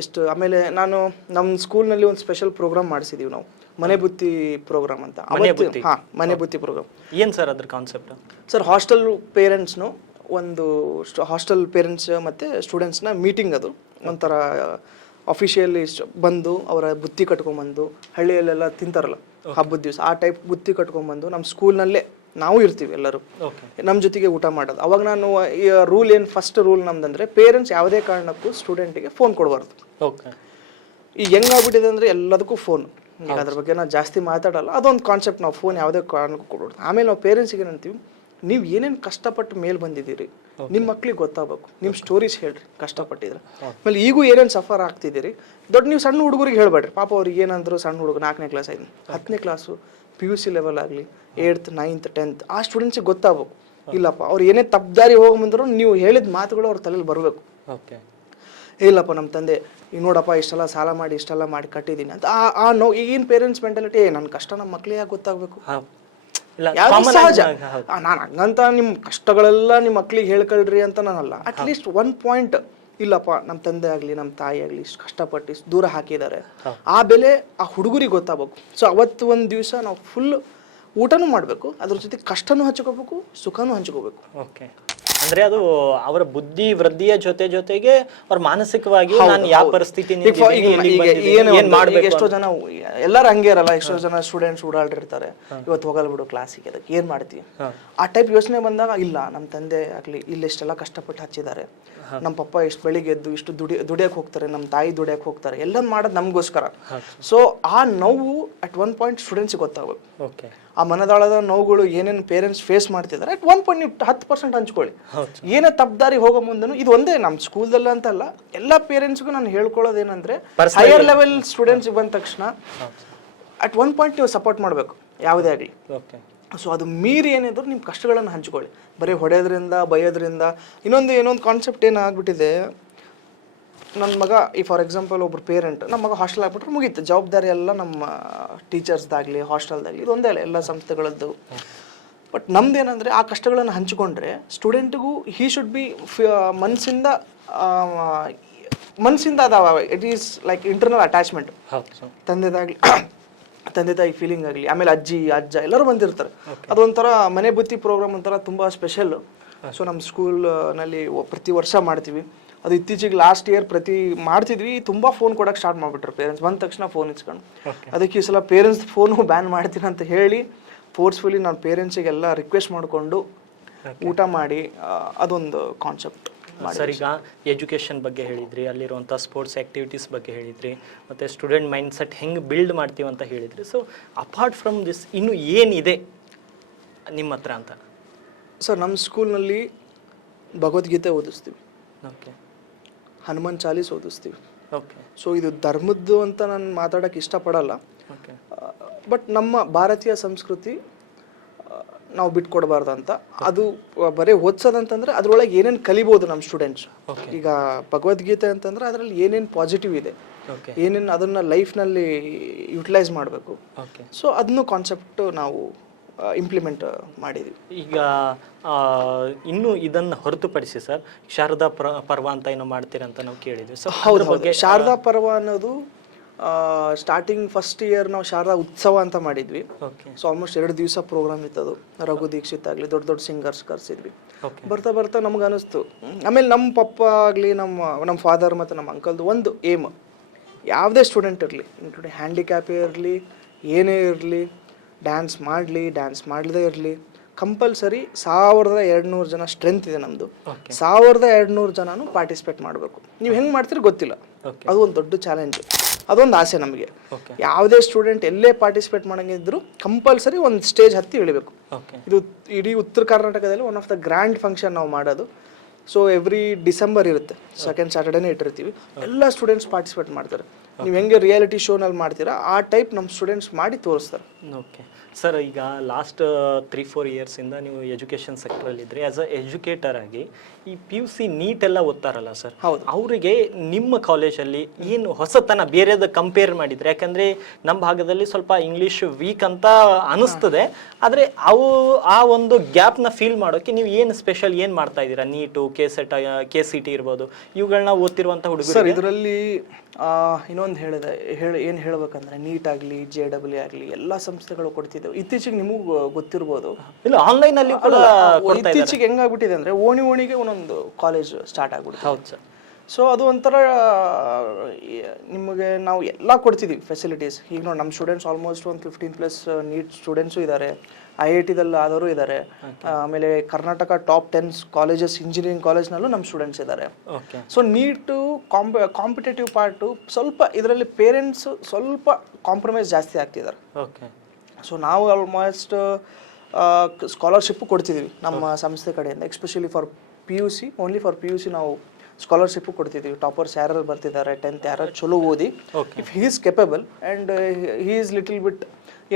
ಎಷ್ಟು. ಆಮೇಲೆ ನಾನು ನಮ್ಮ ಸ್ಕೂಲ್ನಲ್ಲಿ ಒಂದು ಸ್ಪೆಷಲ್ ಪ್ರೋಗ್ರಾಮ್ ಮಾಡಿಸಿದ್ದೀವಿ ನಾವು, ಮನೆ ಬುತ್ತಿ ಪ್ರೋಗ್ರಾಮ್ ಅಂತ. ಹಾಂ, ಮನೆ ಬುತ್ತಿ ಪ್ರೋಗ್ರಾಮ್. ಏನು ಸರ್ ಅದ್ರ ಕಾನ್ಸೆಪ್ಟ್? ಸರ್ ಹಾಸ್ಟೆಲ್ ಪೇರೆಂಟ್ಸ್ನು ಒಂದು ಹಾಸ್ಟೆಲ್ ಪೇರೆಂಟ್ಸ್ ಮತ್ತು ಸ್ಟೂಡೆಂಟ್ಸ್ನ ಮೀಟಿಂಗ್. ಅದು ಒಂಥರ ಅಫಿಷಿಯಲಿ ಬಂದು ಅವರ ಬುತ್ತಿ ಕಟ್ಕೊಂಬಂದು, ಹಳ್ಳಿಯಲ್ಲೆಲ್ಲ ತಿಂತಾರಲ್ಲ ಹಬ್ಬದ ದಿವಸ, ಆ ಟೈಪ್ ಬುತ್ತಿ ಕಟ್ಕೊಂಬಂದು ನಮ್ಮ ಸ್ಕೂಲ್ನಲ್ಲೇ ನಾವು ಇರ್ತೀವಿ ಎಲ್ಲರೂ, ನಮ್ಮ ಜೊತೆಗೆ ಊಟ ಮಾಡೋದು. ಅವಾಗ ನಾನು ಈ ರೂಲ್ ಏನು, ಫಸ್ಟ್ ರೂಲ್ ನಮ್ದಂದ್ರೆ ಪೇರೆಂಟ್ಸ್ ಯಾವುದೇ ಕಾರಣಕ್ಕೂ ಸ್ಟೂಡೆಂಟಿಗೆ ಫೋನ್ ಕೊಡಬಾರ್ದು. ಈಗ ಹೆಂಗಾಗ್ಬಿಟ್ಟಿದೆ ಅಂದರೆ ಎಲ್ಲದಕ್ಕೂ ಫೋನ್. ಈಗ ಅದ್ರ ಬಗ್ಗೆ ನಾವು ಜಾಸ್ತಿ ಮಾತಾಡಲ್ಲ, ಅದೊಂದು ಕಾನ್ಸೆಪ್ಟ್. ನಾವು ಫೋನ್ ಯಾವುದೇ ಕಾರಣಕ್ಕೂ ಕೊಡಬಾರ್ದು. ಆಮೇಲೆ ನಾವು ಪೇರೆಂಟ್ಸಿಗೆ ಏನಂತೀವಿ, ನೀವು ಏನೇನು ಕಷ್ಟಪಟ್ಟು ಮೇಲೆ ಬಂದಿದ್ದೀರಿ, ನಿಮ್ಮ ಮಕ್ಳಿಗೆ ಗೊತ್ತಾಗಬೇಕು, ನಿಮ್ಮ ಸ್ಟೋರೀಸ್ ಹೇಳ್ರಿ ಕಷ್ಟಪಟ್ಟಿದ್ರೆ. ಆಮೇಲೆ ಈಗೂ ಏನೇನು ಸಫರ್ ಆಗ್ತಿದ್ದೀರಿ, ದೊಡ್ಡ ನೀವು ಸಣ್ಣ ಹುಡುಗರಿಗೆ ಹೇಳ್ಬೇಡ್ರಿ. ಪಾಪ ಅವ್ರಿಗೆ ಏನಂದ್ರು, ಸಣ್ಣ ಹುಡುಗ 4ನೇ ಕ್ಲಾಸ್ 10ನೇ ಕ್ಲಾಸು PUC ಲೆವೆಲ್ ಆಗಲಿ 8th 9th 10th ಆ ಸ್ಟೂಡೆಂಟ್ಸಿಗೆ ಗೊತ್ತಾಗಬೇಕು, ಇಲ್ಲಪ್ಪ ಅವ್ರು ಏನೇ ತಪ್ಪದಾರಿ ಹೋಗಿ ಬಂದರೂ ನೀವು ಹೇಳಿದ ಮಾತುಗಳು ಅವ್ರ ತಲೆಯಲ್ಲಿ ಬರಬೇಕು. ಓಕೆ, ಇಲ್ಲಪ್ಪ ನಮ್ಮ ತಂದೆ ಈಗ ನೋಡಪ್ಪ ಇಷ್ಟೆಲ್ಲ ಸಾಲ ಮಾಡಿ ಇಷ್ಟೆಲ್ಲ ಮಾಡಿ ಕಟ್ಟಿದ್ದೀನಿ ಅಂತ ಆ ನೋವು. ಈಗಿನ ಪೇರೆಂಟ್ಸ್ ಮೆಂಟಾಲಿಟಿ ನನ್ನ ಕಷ್ಟ ನಮ್ಮ ಮಕ್ಳಿಗೆ ಯಾಕೆ ಗೊತ್ತಾಗಬೇಕು, ಸಹಜ. ನಾನು ಹಂಗಂತ ನಿಮ್ಮ ಕಷ್ಟಗಳೆಲ್ಲ ನಿಮ್ಮ ಮಕ್ಳಿಗೆ ಹೇಳ್ಕೊಳ್ರಿ ಅಂತ ನಾನಲ್ಲ. ಅಟ್ಲೀಸ್ಟ್ 1 ಪಾಯಿಂಟ್, ಇಲ್ಲಪ್ಪ ನಮ್ಮ ತಂದೆ ಆಗಲಿ ನಮ್ಮ ತಾಯಿ ಆಗಲಿ ಇಷ್ಟು ಕಷ್ಟಪಟ್ಟು ಇಷ್ಟು ದೂರ ಹಾಕಿದ್ದಾರೆ, ಆ ಬೆಲೆ ಆ ಹುಡುಗರಿಗೆ ಗೊತ್ತಾಗಬೇಕು. ಸೊ ಅವತ್ತು ಒಂದು ದಿವಸ ನಾವು ಫುಲ್ ಊಟನೂ ಮಾಡಬೇಕು, ಅದ್ರ ಜೊತೆ ಕಷ್ಟನೂ ಹಂಚ್ಕೋಬೇಕು, ಸುಖನೂ ಹಂಚ್ಕೋಬೇಕು. ಓಕೆ, ಅಂದ್ರೆ ಅದು ಅವರ ಬುದ್ಧಿ ವೃದ್ಧಿಯ ಜೊತೆಗೆ ಅವ್ರ ಮಾನಸಿಕವಾಗಿ ನಾನು ಯಾವ ಪರಿಸ್ಥಿತಿ ಎಷ್ಟೋ ಜನ ಎಲ್ಲರೂ ಹಂಗೆ ಇರಲ್ಲ, ಎಷ್ಟೋ ಜನ ಸ್ಟೂಡೆಂಟ್ಸ್ ಓಡಾಡಿರ್ತಾರೆ, ಇವತ್ತು ಹೋಗಲ್ಲ ಬಿಡು ಕ್ಲಾಸಿಗೆ, ಅದಕ್ಕೆ ಏನ್ ಮಾಡ್ತೀವಿ ಆ ಟೈಪ್ ಯೋಚನೆ ಬಂದಾಗ, ಇಲ್ಲ ನಮ್ಮ ತಂದೆ ಆಗ್ಲಿ ಇಲ್ಲಿ ಇಷ್ಟೆಲ್ಲ ಕಷ್ಟಪಟ್ಟು ಹಚ್ಚಿದ್ದಾರೆ, ನಮ್ಮ ಪಪ್ಪ ಇಷ್ಟು ಬೆಳಿಗ್ಗೆ ಎದ್ದು ಇಷ್ಟು ದುಡಿಯಕ್ಕೆ ಹೋಗ್ತಾರೆ, ನಮ್ಮ ತಾಯಿ ದುಡಿಯಕ್ಕೆ ಹೋಗ್ತಾರೆ, ಎಲ್ಲ ಮಾಡೋದು ನಮಗೋಸ್ಕರ. ಸೊ ಆ ನೋವು ಅಟ್ 1 ಪಾಯಿಂಟ್ ಸ್ಟೂಡೆಂಟ್ಸಿಗೆ ಗೊತ್ತಾಗಬೇಕು. ಓಕೆ, ಆ ಮನದಾಳದ ನೋವುಗಳು ಏನೇನು ಪೇರೆಂಟ್ಸ್ ಫೇಸ್ ಮಾಡ್ತಿದ್ದಾರೆ ಅಟ್ 1 ಪಾಯಿಂಟ್ ನೀವು 10% ಹಂಚ್ಕೊಳ್ಳಿ. ಏನೇ ತಪ್ಪದಾರಿ ಹೋಗೋ ಮುಂದೆನೂ ಇದು ಒಂದೇ ನಮ್ಮ ಸ್ಕೂಲ್ದಲ್ಲ ಅಂತಲ್ಲ, ಎಲ್ಲ ಪೇರೆಂಟ್ಸ್ಗೂ ನಾನು ಹೇಳ್ಕೊಳ್ಳೋದೇನಂದ್ರೆ, ಹೈಯರ್ ಲೆವೆಲ್ ಸ್ಟೂಡೆಂಟ್ಸ್ ಬಂದ ತಕ್ಷಣ ಅಟ್ 1 ಪಾಯಿಂಟ್ ನೀವು ಸಪೋರ್ಟ್ ಮಾಡಬೇಕು ಯಾವುದೇ ಆಗಲಿ. ಸೊ ಅದು ಮೀರಿ ಏನಿದ್ರು ನಿಮ್ಮ ಕಷ್ಟಗಳನ್ನು ಹಂಚ್ಕೊಳ್ಳಿ. ಬರೀ ಹೊಡೆಯೋದ್ರಿಂದ ಬೈಯೋದ್ರಿಂದ ಇನ್ನೊಂದು ಕಾನ್ಸೆಪ್ಟ್ ಏನಾಗ್ಬಿಟ್ಟಿದೆ, ನನ್ನ ಮಗ ಈ ಫಾರ್ ಎಕ್ಸಾಂಪಲ್ ಒಬ್ರು ಪೇರೆಂಟ್, ನಮ್ಮ ಮಗ ಹಾಸ್ಟೆಲ್ ಆಗ್ಬಿಟ್ರೆ ಮುಗೀತು, ಜವಾಬ್ದಾರಿ ಎಲ್ಲ ನಮ್ಮ ಟೀಚರ್ಸ್ದಾಗಲಿ ಹಾಸ್ಟೆಲ್ದಾಗಲಿ, ಇದೊಂದೇ ಅಲ್ಲ ಎಲ್ಲ ಸಂಸ್ಥೆಗಳದ್ದು. ಬಟ್ ನಮ್ದೇನಂದರೆ ಆ ಕಷ್ಟಗಳನ್ನು ಹಂಚಿಕೊಂಡ್ರೆ ಸ್ಟೂಡೆಂಟಿಗೂ ಹೀ ಶುಡ್ ಬಿ ಮನಸ್ಸಿಂದ ಅದಾವ. It is like internal attachment, ತಂದೆ ತಾಯಿ ಫೀಲಿಂಗ್ ಆಗಲಿ, ಆಮೇಲೆ ಅಜ್ಜಿ ಅಜ್ಜ ಎಲ್ಲರೂ ಬಂದಿರ್ತಾರೆ. ಅದೊಂಥರ ಮನೆ ಬುತ್ತಿ ಪ್ರೋಗ್ರಾಮ್ ಒಂಥರ ತುಂಬ ಸ್ಪೆಷಲ್. ಸೊ ನಮ್ಮ ಸ್ಕೂಲ್ನಲ್ಲಿ ಪ್ರತಿ ವರ್ಷ ಮಾಡ್ತೀವಿ. ಅದು ಇತ್ತೀಚೆಗೆ ಲಾಸ್ಟ್ ಇಯರ್ ಮಾಡ್ತಿದ್ವಿ, ತುಂಬ ಫೋನ್ ಕೊಡೋಕೆ ಸ್ಟಾರ್ಟ್ ಮಾಡಿಬಿಟ್ರು ಪೇರೆಂಟ್ಸ್. ಬಂದ ತಕ್ಷಣ ಫೋನ್ ಇಸ್ಕೊಂಡು, ಅದಕ್ಕೆ ಈ ಸಲ ಪೇರೆಂಟ್ಸ್ ಫೋನು ಬ್ಯಾನ್ ಮಾಡ್ತೀನಿ ಅಂತ ಹೇಳಿ ಫೋರ್ಸ್ಫುಲಿ ನಾನು ಪೇರೆಂಟ್ಸಿಗೆಲ್ಲ ರಿಕ್ವೆಸ್ಟ್ ಮಾಡಿಕೊಂಡು ಊಟ ಮಾಡಿ ಅದೊಂದು ಕಾನ್ಸೆಪ್ಟ್. ಸರ್, ಈಗ ಎಜುಕೇಷನ್ ಬಗ್ಗೆ ಹೇಳಿದ್ರಿ, ಅಲ್ಲಿರುವಂಥ ಸ್ಪೋರ್ಟ್ಸ್ ಆ್ಯಕ್ಟಿವಿಟೀಸ್ ಬಗ್ಗೆ ಹೇಳಿದ್ರಿ, ಮತ್ತು ಸ್ಟೂಡೆಂಟ್ ಮೈಂಡ್ ಸೆಟ್ ಹೆಂಗೆ ಬಿಲ್ಡ್ ಮಾಡ್ತೀವಿ ಅಂತ ಹೇಳಿದ್ರಿ. ಸೊ ಅಪಾರ್ಟ್ ಫ್ರಮ್ ದಿಸ್ ಇನ್ನು ಏನಿದೆ ನಿಮ್ಮ ಹತ್ರ ಅಂತ? ಸರ್, ನಮ್ಮ ಸ್ಕೂಲ್ನಲ್ಲಿ ಭಗವದ್ಗೀತೆ ಓದಿಸ್ತೀವಿ, ಓಕೆ, ಹನುಮಾನ್ ಚಾಲೀಸ್ ಓದಿಸ್ತೀವಿ. ಓಕೆ, ಸೊ ಇದು ಧರ್ಮದ್ದು ಅಂತ ನಾನು ಮಾತಾಡೋಕ್ಕೆ ಇಷ್ಟಪಡಲ್ಲ. ಓಕೆ, ಬಟ್ ನಮ್ಮ ಭಾರತೀಯ ಸಂಸ್ಕೃತಿ ನಾವು ಬಿಟ್ಕೊಡ್ಬಾರ್ದು ಅಂತ. ಅದು ಬರೀ ಓದ್ಸೋದಂತಂದ್ರೆ ಅದ್ರೊಳಗೆ ಏನೇನು ಕಲಿಬೋದು ನಮ್ಮ ಸ್ಟೂಡೆಂಟ್ಸ್. ಈಗ ಭಗವದ್ಗೀತೆ ಅಂತಂದ್ರೆ ಅದರಲ್ಲಿ ಏನೇನು ಪಾಸಿಟಿವ್ ಇದೆ, ಏನೇನು ಅದನ್ನು ಲೈಫ್ನಲ್ಲಿ ಯುಟಿಲೈಸ್ ಮಾಡಬೇಕು. ಸೊ ಅದನ್ನು ಕಾನ್ಸೆಪ್ಟ್ ನಾವು ಇಂಪ್ಲಿಮೆಂಟ್ ಮಾಡಿದ್ವಿ. ಈಗ ಇನ್ನು ಇದನ್ನು ಹೊರತುಪಡಿಸಿ ಸರ್, ಶಾರದಾ ಪರ್ವ ಅಂತ ಏನೋ ಮಾಡ್ತೀರಂತ ನಾವು ಕೇಳಿದ್ವಿ. ಸೊ ಹೌದು, ಶಾರದಾ ಪರ್ವ ಅನ್ನೋದು ಸ್ಟಾರ್ಟಿಂಗ್ ಫಸ್ಟ್ ಇಯರ್ ನಾವು ಶಾರದಾ ಉತ್ಸವ ಅಂತ ಮಾಡಿದ್ವಿ. ಸೊ ಆಲ್ಮೋಸ್ಟ್ 2 ದಿವಸ ಪ್ರೋಗ್ರಾಮ್ ಇತ್ತದು. ರಘು ದೀಕ್ಷಿತ್ ಆಗಲಿ ದೊಡ್ಡ ಸಿಂಗರ್ಸ್ ಕರೆಸಿದ್ವಿ. ಬರ್ತಾ ನಮ್ಗೆ ಅನಿಸ್ತು, ಆಮೇಲೆ ನಮ್ಮ ಪಪ್ಪ ಆಗಲಿ ನಮ್ಮ ಫಾದರ್ ಮತ್ತು ನಮ್ಮ ಅಂಕಲ್ದು ಒಂದು ಏಮ್, ಯಾವುದೇ ಸ್ಟೂಡೆಂಟ್ ಇರಲಿ, ಇನ್ಕ್ಲೂಡಿಂಗ್ ಹ್ಯಾಂಡಿಕ್ಯಾಪೇ ಇರಲಿ ಏನೇ ಇರಲಿ, ಡ್ಯಾನ್ಸ್ ಮಾಡಲಿ ಡ್ಯಾನ್ಸ್ ಮಾಡದೇ ಇರಲಿ, ಕಂಪಲ್ಸರಿ 1200 ಜನ ಸ್ಟ್ರೆಂತ್ ಇದೆ ನಮ್ಮದು, 1200 ಜನನೂ ಪಾರ್ಟಿಸಿಪೇಟ್ ಮಾಡಬೇಕು. ನೀವು ಹೆಂಗೆ ಮಾಡ್ತೀರಿ ಗೊತ್ತಿಲ್ಲ, ಅದು ಒಂದು ದೊಡ್ಡ ಚಾಲೆಂಜ್, ಅದೊಂದು ಆಸೆ ನಮಗೆ. ಯಾವುದೇ ಸ್ಟೂಡೆಂಟ್ ಎಲ್ಲೇ ಪಾರ್ಟಿಸಿಪೇಟ್ ಮಾಡಂಗಿದ್ರು ಕಂಪಲ್ಸರಿ ಒಂದು ಸ್ಟೇಜ್ ಹತ್ತಿ ಇಳಿಬೇಕು. ಇದು ಇಡೀ ಉತ್ತರ ಕರ್ನಾಟಕದಲ್ಲಿ one of the grand function ನಾವು ಮಾಡೋದು. ಸೊ ಎವ್ರಿ ಡಿಸೆಂಬರ್ ಇರುತ್ತೆ, ಸೆಕೆಂಡ್ ಸ್ಯಾಟರ್ಡೇನೇ ಇಟ್ಟಿರ್ತೀವಿ. ಎಲ್ಲ ಸ್ಟೂಡೆಂಟ್ಸ್ ಪಾರ್ಟಿಸಿಪೇಟ್ ಮಾಡ್ತಾರೆ. ನೀವು ಹೆಂಗೆ ರಿಯಾಲಿಟಿ ಶೋನಲ್ಲಿ ಮಾಡ್ತೀರಾ ಆ ಟೈಪ್ ನಮ್ಮ ಸ್ಟೂಡೆಂಟ್ಸ್ ಮಾಡಿ ತೋರಿಸ್ತಾರೆ. ಓಕೆ ಸರ್, ಈಗ ಲಾಸ್ಟ್ 3-4 ಇಯರ್ಸಿಂದ ನೀವು ಎಜುಕೇಷನ್ ಸೆಕ್ಟ್ರಲ್ಲಿದ್ದರೆ, ಆ್ಯಸ್ ಅ ಎಜುಕೇಟರ್ ಆಗಿ ಈ PUC ನೀಟ್ ಎಲ್ಲ ಓದ್ತಾರಲ್ಲ ಸರ್, ಹೌದು, ಅವರಿಗೆ ನಿಮ್ಮ ಕಾಲೇಜಲ್ಲಿ ಏನು ಹೊಸತನ ಬೇರೆದ ಕಂಪೇರ್ ಮಾಡಿದರೆ? ಯಾಕಂದರೆ ನಮ್ಮ ಭಾಗದಲ್ಲಿ ಸ್ವಲ್ಪ ಇಂಗ್ಲೀಷ್ ವೀಕ್ ಅಂತ ಅನಿಸ್ತದೆ, ಆದರೆ ಆ ಒಂದು ಗ್ಯಾಪ್ನ ಫೀಲ್ ಮಾಡೋಕ್ಕೆ ನೀವು ಏನು ಸ್ಪೆಷಲ್ ಏನು ಮಾಡ್ತಾ ಇದ್ದೀರಾ? ನೀಟು, KCET ಇರ್ಬೋದು, ಇವುಗಳನ್ನ ಓದ್ತಿರುವಂಥ ಹುಡುಗರು. ಸರ್, ಇದರಲ್ಲಿ ಇನ್ನೊಂದು ಏನು ಹೇಳಬೇಕಂದ್ರೆ, ನೀಟ್ ಆಗಲಿ JEE ಆಗಲಿ ಎಲ್ಲ ಸಂಸ್ಥೆಗಳು ಕೊಡ್ತಿದ್ದೆವು. ಇತ್ತೀಚೆಗೆ ನಿಮಗೂ ಗೊತ್ತಿರ್ಬೋದು, ಇಲ್ಲ ಆನ್ಲೈನಲ್ಲಿ ಇತ್ತೀಚೆಗೆ ಹೆಂಗಾಗ್ಬಿಟ್ಟಿದೆ ಅಂದರೆ ಓಣಿಗೆ ಒಂದೊಂದು ಕಾಲೇಜ್ ಸ್ಟಾರ್ಟ್ ಆಗ್ಬಿಡುತ್ತೆ. ಹೌದು ಸರ್. ಸೊ ಅದು ಒಂಥರ ನಿಮಗೆ ನಾವು ಎಲ್ಲ ಕೊಡ್ತಿದ್ದೀವಿ ಫೆಸಿಲಿಟೀಸ್. ಈಗ ನೋಡಿ, ನಮ್ಮ ಸ್ಟೂಡೆಂಟ್ಸ್ ಆಲ್ಮೋಸ್ಟ್ ಒಂದು 15+ ನೀಟ್ ಸ್ಟೂಡೆಂಟ್ಸು ಇದ್ದಾರೆ, IITದಲ್ಲಿ ಆದವರು ಇದ್ದಾರೆ, ಆಮೇಲೆ ಕರ್ನಾಟಕ ಟಾಪ್ 10 ಕಾಲೇಜಸ್ ಇಂಜಿನಿಯರಿಂಗ್ ಕಾಲೇಜ್ನಲ್ಲೂ ನಮ್ಮ ಸ್ಟೂಡೆಂಟ್ಸ್ ಇದ್ದಾರೆ. ಸೊ ನೀಟು ಕಾಂಪಿಟೇಟಿವ್ ಪಾರ್ಟು ಸ್ವಲ್ಪ ಇದರಲ್ಲಿ ಪೇರೆಂಟ್ಸ್ ಸ್ವಲ್ಪ ಕಾಂಪ್ರಮೈಸ್ ಜಾಸ್ತಿ ಆಗ್ತಿದ್ದಾರೆ. ಸೊ ನಾವು ಆಲ್ಮೋಸ್ಟ್ ಸ್ಕಾಲರ್ಶಿಪ್ಪು ಕೊಡ್ತಿದ್ದೀವಿ ನಮ್ಮ ಸಂಸ್ಥೆ ಕಡೆಯಿಂದ, especially for PUC, only for PUC ನಾವು ಸ್ಕಾಲರ್ಶಿಪ್ಪು ಕೊಡ್ತಿದ್ದೀವಿ. ಟಾಪರ್ಸ್ ಯಾರು ಬರ್ತಿದ್ದಾರೆ 10th ಯಾರು ಚಲೋ ಓದಿ, if he is capable and he is little bit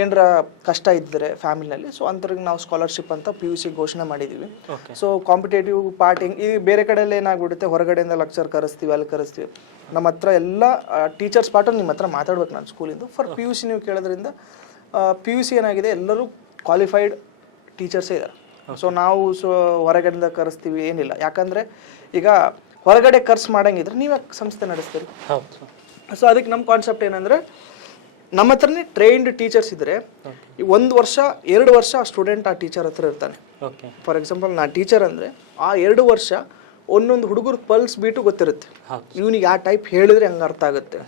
ಏನರ ಕಷ್ಟ ಇದ್ದರೆ ಫ್ಯಾಮಿಲಿನಲ್ಲಿ, ಸೊ ಅಂಥವ್ರಿಗೆ ನಾವು ಸ್ಕಾಲರ್ಶಿಪ್ ಅಂತ PUC ಘೋಷಣೆ ಮಾಡಿದ್ದೀವಿ. ಸೊ ಕಾಂಪಿಟೇಟಿವ್ ಪಾರ್ಟ್ ಈ ಬೇರೆ ಕಡೆಯಲ್ಲಿ ಏನಾಗ್ಬಿಡುತ್ತೆ, ಹೊರಗಡೆಯಿಂದ ಲೆಕ್ಚರ್ ಕರೆಸ್ತೀವಿ, ಅಲ್ಲಿ ಕರೆಸ್ತೀವಿ. ನಮ್ಮ ಹತ್ರ ಎಲ್ಲ ಟೀಚರ್ಸ್ ಪಾರ್ಟು ನಿಮ್ಮ ಹತ್ರ ಮಾತಾಡ್ಬೇಕು ನಾನು ಸ್ಕೂಲಿಂದು. ಫಾರ್ PUC ನೀವು ಕೇಳೋದ್ರಿಂದ PUC ಏನಾಗಿದೆ, ಎಲ್ಲರೂ ಕ್ವಾಲಿಫೈಡ್ ಟೀಚರ್ಸೇ ಇದ್ದಾರೆ. ಸೊ ನಾವು ಹೊರಗಡೆಯಿಂದ ಕರೆಸ್ತೀವಿ ಏನಿಲ್ಲ, ಯಾಕಂದರೆ ಈಗ ಹೊರಗಡೆ ಖರ್ಚು ಮಾಡಂಗಿದ್ರೆ ನೀವೇ ಸಂಸ್ಥೆ ನಡೆಸ್ತೀರಿ. ಸೊ ಅದಕ್ಕೆ ನಮ್ಮ ಕಾನ್ಸೆಪ್ಟ್ ಏನಂದರೆ, ನಮ್ಮ ಹತ್ರನೇ ಟ್ರೈನ್ಡ್ ಟೀಚರ್ಸ್ ಇದ್ದರೆ 1 ವರ್ಷ 2 ವರ್ಷ ಆ ಸ್ಟೂಡೆಂಟ್ ಆ ಟೀಚರ್ ಹತ್ರ ಇರ್ತಾನೆ. ಫಾರ್ ಎಕ್ಸಾಂಪಲ್ ನಾನು ಟೀಚರ್ ಅಂದರೆ ಆ 2 ವರ್ಷ ಒಂದೊಂದು ಹುಡುಗರು ಪಲ್ಸ್ ಬೀಟು ಗೊತ್ತಿರುತ್ತೆ, ಇವನಿಗೆ ಆ ಟೈಪ್ ಹೇಳಿದ್ರೆ ಹಂಗೆ ಅರ್ಥ ಆಗುತ್ತೆ.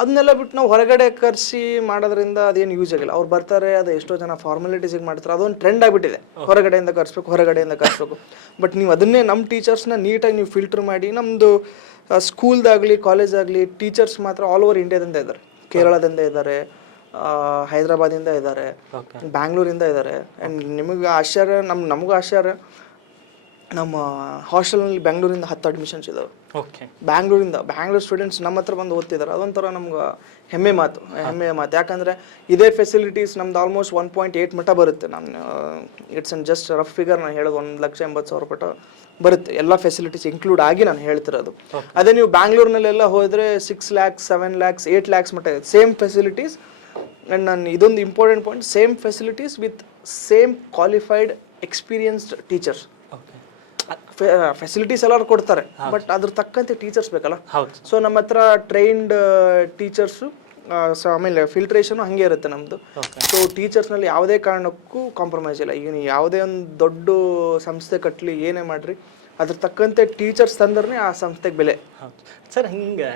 ಅದನ್ನೆಲ್ಲ ಬಿಟ್ಟು ನಾವು ಹೊರಗಡೆ ಕರೆಸಿ ಮಾಡೋದ್ರಿಂದ ಅದೇನು ಯೂಸ್ ಆಗಿಲ್ಲ. ಅವ್ರು ಬರ್ತಾರೆ, ಅದು ಎಷ್ಟೋ ಜನ ಫಾರ್ಮಾಲಿಟೀಸಿಗೆ ಮಾಡ್ತಾರೆ, ಅದೊಂದು ಟ್ರೆಂಡ್ ಆಗಿಬಿಟ್ಟಿದೆ, ಹೊರಗಡೆಯಿಂದ ಕರೆಸ್ಬೇಕು. ಬಟ್ ನೀವು ಅದನ್ನೇ ನಮ್ಮ ಟೀಚರ್ಸ್ನ ನೀಟಾಗಿ ನೀವು ಫಿಲ್ಟರ್ ಮಾಡಿ, ನಮ್ಮದು ಸ್ಕೂಲ್ದಾಗಲಿ ಕಾಲೇಜಾಗಲಿ ಟೀಚರ್ಸ್ ಮಾತ್ರ ಆಲ್ ಓವರ್ ಇಂಡಿಯಾದಿಂದ ಇದ್ದಾರೆ. ಕೇರಳದಿಂದ ಇದ್ದಾರೆ, ಹೈದರಾಬಾದಿಂದ ಇದ್ದಾರೆ, ಬ್ಯಾಂಗ್ಳೂರಿಂದ ಇದ್ದಾರೆ. ಆ್ಯಂಡ್ ನಿಮಗೆ ಆಶ್ಚರ್ಯ, ನಮಗೂ ಆಶ್ಚರ್ಯ, ನಮ್ಮ ಹಾಸ್ಟೆಲ್ನಲ್ಲಿ ಬೆಂಗಳೂರಿಂದ 10 ಅಡ್ಮಿಷನ್ಸ್ ಇದ್ದಾವೆ. ಬ್ಯಾಂಗ್ಳೂರ್ ಸ್ಟೂಡೆಂಟ್ಸ್ ನಮ್ಮ ಹತ್ರ ಬಂದು ಓದ್ತಿದ್ದಾರೆ. ಅದೊಂಥರ ನಮ್ಗೆ ಹೆಮ್ಮೆಯ ಮಾತು. ಯಾಕಂದರೆ ಇದೇ ಫೆಸಿಲಿಟೀಸ್ ನಮ್ದು ಆಲ್ಮೋಸ್ಟ್ 1.8 ಮಟ್ಟ ಬರುತ್ತೆ. ನಾನು it's an just rough figure ನಾನು ಹೇಳೋದು, 1,80,000 ಮಟ್ಟ ಬರುತ್ತೆ, ಎಲ್ಲ ಫೆಸಿಲಿಟೀಸ್ ಇನ್ಕ್ಲೂಡ್ ಆಗಿ ನಾನು ಹೇಳ್ತಿರೋದು. ಅದೇ ನೀವು ಬ್ಯಾಂಗ್ಳೂರ್ನಲ್ಲೆಲ್ಲ ಹೋದರೆ 6 lakhs 7 lakhs 8 lakhs ಮಟ್ಟ ಇದೆ, ಸೇಮ್ ಫೆಸಿಲಿಟೀಸ್. ಆ್ಯಂಡ್ ನಾನು ಇದೊಂದು important point, same facilities with same qualified experienced teachers. Facilities ಎಲ್ಲರೂ ಕೊಡ್ತಾರೆ, ಬಟ್ ಅದ್ರ ತಕ್ಕಂತೆ ಟೀಚರ್ಸ್ ಬೇಕಲ್ಲ. ಸೊ ನಮ್ಮ ಹತ್ರ ಟ್ರೈನ್ಡ್ ಟೀಚರ್ಸು, ಆಮೇಲೆ ಫಿಲ್ಟ್ರೇಷನು ಹಾಗೆ ಇರುತ್ತೆ ನಮ್ಮದು. ಸೊ ಟೀಚರ್ಸ್ನಲ್ಲಿ ಯಾವುದೇ ಕಾರಣಕ್ಕೂ ಕಾಂಪ್ರಮೈಸ್ ಇಲ್ಲ. ಈಗ ನೀವು ಯಾವುದೇ ಒಂದು ದೊಡ್ಡ ಸಂಸ್ಥೆ ಕಟ್ಟಲಿ, ಏನೇ ಮಾಡಿರಿ, ಅದ್ರ ತಕ್ಕಂತೆ ಟೀಚರ್ಸ್ ತಂದ್ರೆ ಆ ಸಂಸ್ಥೆಗೆ ಬೆಲೆ. ಸರ್, ಹಿಂಗೆ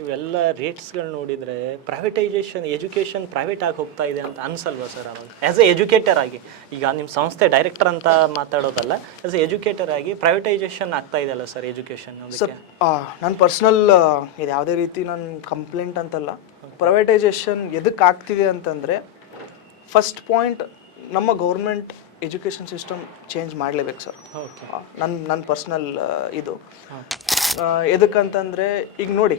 ಇವೆಲ್ಲ ರೇಟ್ಸ್ಗಳು ನೋಡಿದರೆ ಪ್ರೈವೇಟೈಸೇಷನ್, ಎಜುಕೇಷನ್ ಪ್ರೈವೇಟ್ ಆಗಿ ಹೋಗ್ತಾ ಇದೆ ಅಂತ ಅನ್ಸಲ್ವಾ ಸರ್? ಅವಾಗ ಆ್ಯಸ್ ಎ ಎಜುಕೇಟರ್ ಆಗಿ, ಈಗ ನಿಮ್ಮ ಸಂಸ್ಥೆ ಡೈರೆಕ್ಟರ್ ಅಂತ ಮಾತಾಡೋದಲ್ಲ, ಆ್ಯಸ್ ಎ ಎಜುಕೇಟರ್ ಆಗಿ ಪ್ರೈವೇಟೈಸೇಷನ್ ಆಗ್ತಾ ಇದೆಯಲ್ಲ ಸರ್ ಎಜುಕೇಷನ್? ಸರ್, ನನ್ನ ಪರ್ಸ್ನಲ್ ಇದು ಯಾವುದೇ ರೀತಿ ನನ್ನ ಕಂಪ್ಲೇಂಟ್ ಅಂತಲ್ಲ. ಪ್ರೈವೇಟೈಸೇಷನ್ ಎದಕ್ಕೆ ಆಗ್ತಿದೆ ಅಂತಂದರೆ, ಫಸ್ಟ್ ಪಾಯಿಂಟ್, ನಮ್ಮ ಗೌರ್ಮೆಂಟ್ ಎಜುಕೇಷನ್ ಸಿಸ್ಟಮ್ ಚೇಂಜ್ ಮಾಡಲೇಬೇಕು ಸರ್. ನನ್ನ ಪರ್ಸ್ನಲ್ ಇದು ಎದಕ್ಕಂತಂದರೆ, ಈಗ ನೋಡಿ,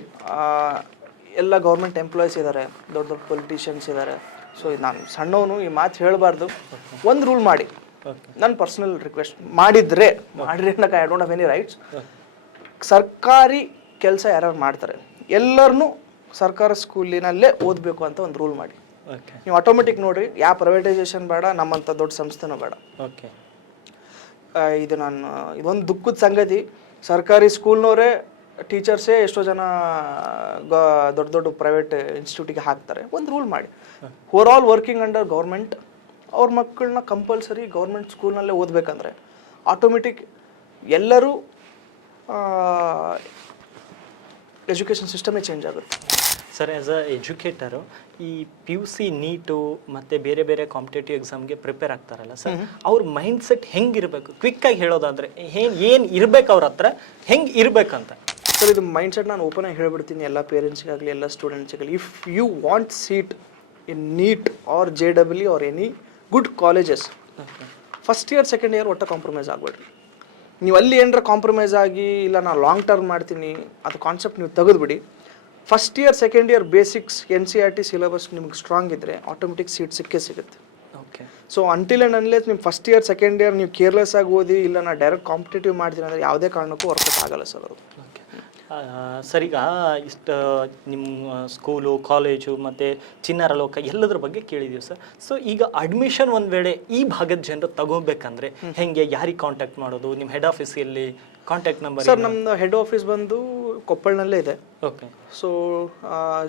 ಎಲ್ಲ ಗೌರ್ಮೆಂಟ್ ಎಂಪ್ಲಾಯೀಸ್ ಇದ್ದಾರೆ, ದೊಡ್ಡ ದೊಡ್ಡ ಪೊಲಿಟಿಷಿಯನ್ಸ್ ಇದ್ದಾರೆ. ಸೊ ನಾನು ಸಣ್ಣವನು ಈ ಮಾತು ಹೇಳಬಾರ್ದು, ಒಂದು ರೂಲ್ ಮಾಡಿ, ನನ್ನ ಪರ್ಸ್ನಲ್ ರಿಕ್ವೆಸ್ಟ್ ಮಾಡಿರಿ ಅಂತ, I don't have any rights. ಸರ್ಕಾರಿ ಕೆಲಸ ಯಾರು ಮಾಡ್ತಾರೆ ಎಲ್ಲರನ್ನೂ ಸರ್ಕಾರ ಸ್ಕೂಲಿನಲ್ಲೇ ಓದಬೇಕು ಅಂತ ಒಂದು ರೂಲ್ ಮಾಡಿ. ನೀವು ಆಟೋಮೆಟಿಕ್ ನೋಡ್ರಿ, ಯಾವ ಪ್ರೈವೇಟೈಸೇಷನ್ ಬೇಡ, ನಮ್ಮಂಥ ದೊಡ್ಡ ಸಂಸ್ಥೆನೂ ಬೇಡ. ಇದೊಂದು ದುಃಖದ ಸಂಗತಿ. ಸರ್ಕಾರಿ ಸ್ಕೂಲ್ನವರೇ ಟೀಚರ್ಸೇ ಎಷ್ಟೋ ಜನ ದೊಡ್ಡ ದೊಡ್ಡ ಪ್ರೈವೇಟ್ ಇನ್ಸ್ಟಿಟ್ಯೂಟಿಗೆ ಹಾಕ್ತಾರೆ. ಒಂದು ರೂಲ್ ಮಾಡಿ, over all working under government ಅವ್ರ ಮಕ್ಕಳನ್ನ ಕಂಪಲ್ಸರಿ ಗೌರ್ಮೆಂಟ್ ಸ್ಕೂಲ್ನಲ್ಲೇ ಓದಬೇಕಂದ್ರೆ ಆಟೋಮೆಟಿಕ್ ಎಲ್ಲರೂ ಎಜುಕೇಷನ್ ಸಿಸ್ಟಮೇ ಚೇಂಜ್ ಆಗುತ್ತೆ. ಸರ್, ಆ್ಯಸ್ ಅ ಎಜುಕೇಟರು ಈ PUC ನೀಟು ಮತ್ತು ಬೇರೆ ಬೇರೆ ಕಾಂಪಿಟೇಟಿವ್ ಎಕ್ಸಾಮ್ಗೆ ಪ್ರಿಪೇರ್ ಆಗ್ತಾರಲ್ಲ ಸರ್, ಅವ್ರ ಮೈಂಡ್ ಸೆಟ್ ಹೆಂಗಿರಬೇಕು? ಕ್ವಿಕ್ಕಾಗಿ ಹೇಳೋದಾದರೆ ಏನು ಇರಬೇಕು ಅವ್ರ ಹತ್ರ, ಹೆಂಗೆ ಇರಬೇಕಂತ? ಸರ್, ಇದು ಮೈಂಡ್ ಸೆಟ್ ನಾನು ಓಪನ್ ಆಗಿ ಹೇಳ್ಬಿಡ್ತೀನಿ ಎಲ್ಲ ಪೇರೆಂಟ್ಸ್ಗಾಗಲಿ ಎಲ್ಲ ಸ್ಟೂಡೆಂಟ್ಸ್ಗಾಗಲಿ. If you want seat in NEET or JEE or any good colleges, first year second year ಒಟ್ಟು ಕಾಂಪ್ರಮೈಸ್ ಆಗಬೇಡ್ರಿ. ನೀವು ಅಲ್ಲಿ ಏನರ ಕಾಂಪ್ರಮೈಸ್ ಆಗಿ ಇಲ್ಲ ನಾನು ಲಾಂಗ್ ಟರ್ಮ್ ಮಾಡ್ತೀನಿ ಅದು ಕಾನ್ಸೆಪ್ಟ್ ನೀವು ತೆಗೆದುಬಿಡಿ. First year second year basics NCERT syllabus ನಿಮ್ಗೆ ಸ್ಟ್ರಾಂಗ್ ಇದ್ದರೆ ಆಟೋಮೆಟಿಕ್ ಸೀಟ್ ಸಿಗುತ್ತೆ. ಸೊ ಅಂಟಿಲ್ ಆ್ಯಂಡ್ ಅನ್ಲೆಸ್ ನಿಮ್ಮ ಫಸ್ಟ್ ಇಯರ್ ಸೆಕೆಂಡ್ ಇಯರ್ ನೀವು ಕೇರ್ಲೆಸ್ ಆಗಿ ಓದಿ, ಇಲ್ಲ ನಾನು ಡೈರೆಕ್ಟ್ ಕಾಂಪಿಟೇಟಿವ್ ಮಾಡ್ತೀನಿ ಅಂದರೆ ಯಾವುದೇ ಕಾರಣಕ್ಕೂ ವರ್ಕೌಟ್ ಆಗಲ್ಲ ಸರ್ ಅದು. ಸರ್, ಈಗ ಇಷ್ಟು ನಿಮ್ಮ ಸ್ಕೂಲು, ಕಾಲೇಜು ಮತ್ತು ಚಿಣ್ಣರ ಲೋಕ ಎಲ್ಲದ್ರ ಬಗ್ಗೆ ಕೇಳಿದ್ದೀವಿ ಸರ್. ಸೊ ಈಗ ಅಡ್ಮಿಷನ್ ಒಂದು ವೇಳೆ ಈ ಭಾಗದ ಜನರು ತಗೋಬೇಕಂದ್ರೆ ಹೆಂಗೆ, ಯಾರಿಗೆ ಕಾಂಟ್ಯಾಕ್ಟ್ ಮಾಡೋದು? ನಿಮ್ಮ ಹೆಡ್ ಆಫೀಸ್ ಎಲ್ಲಿ, ಕಾಂಟ್ಯಾಕ್ಟ್ ನಂಬರ್? ಸರ್, ನಮ್ಮದು ಹೆಡ್ ಆಫೀಸ್ ಬಂದು ಕೊಪ್ಪಳನಲ್ಲೇ ಇದೆ. So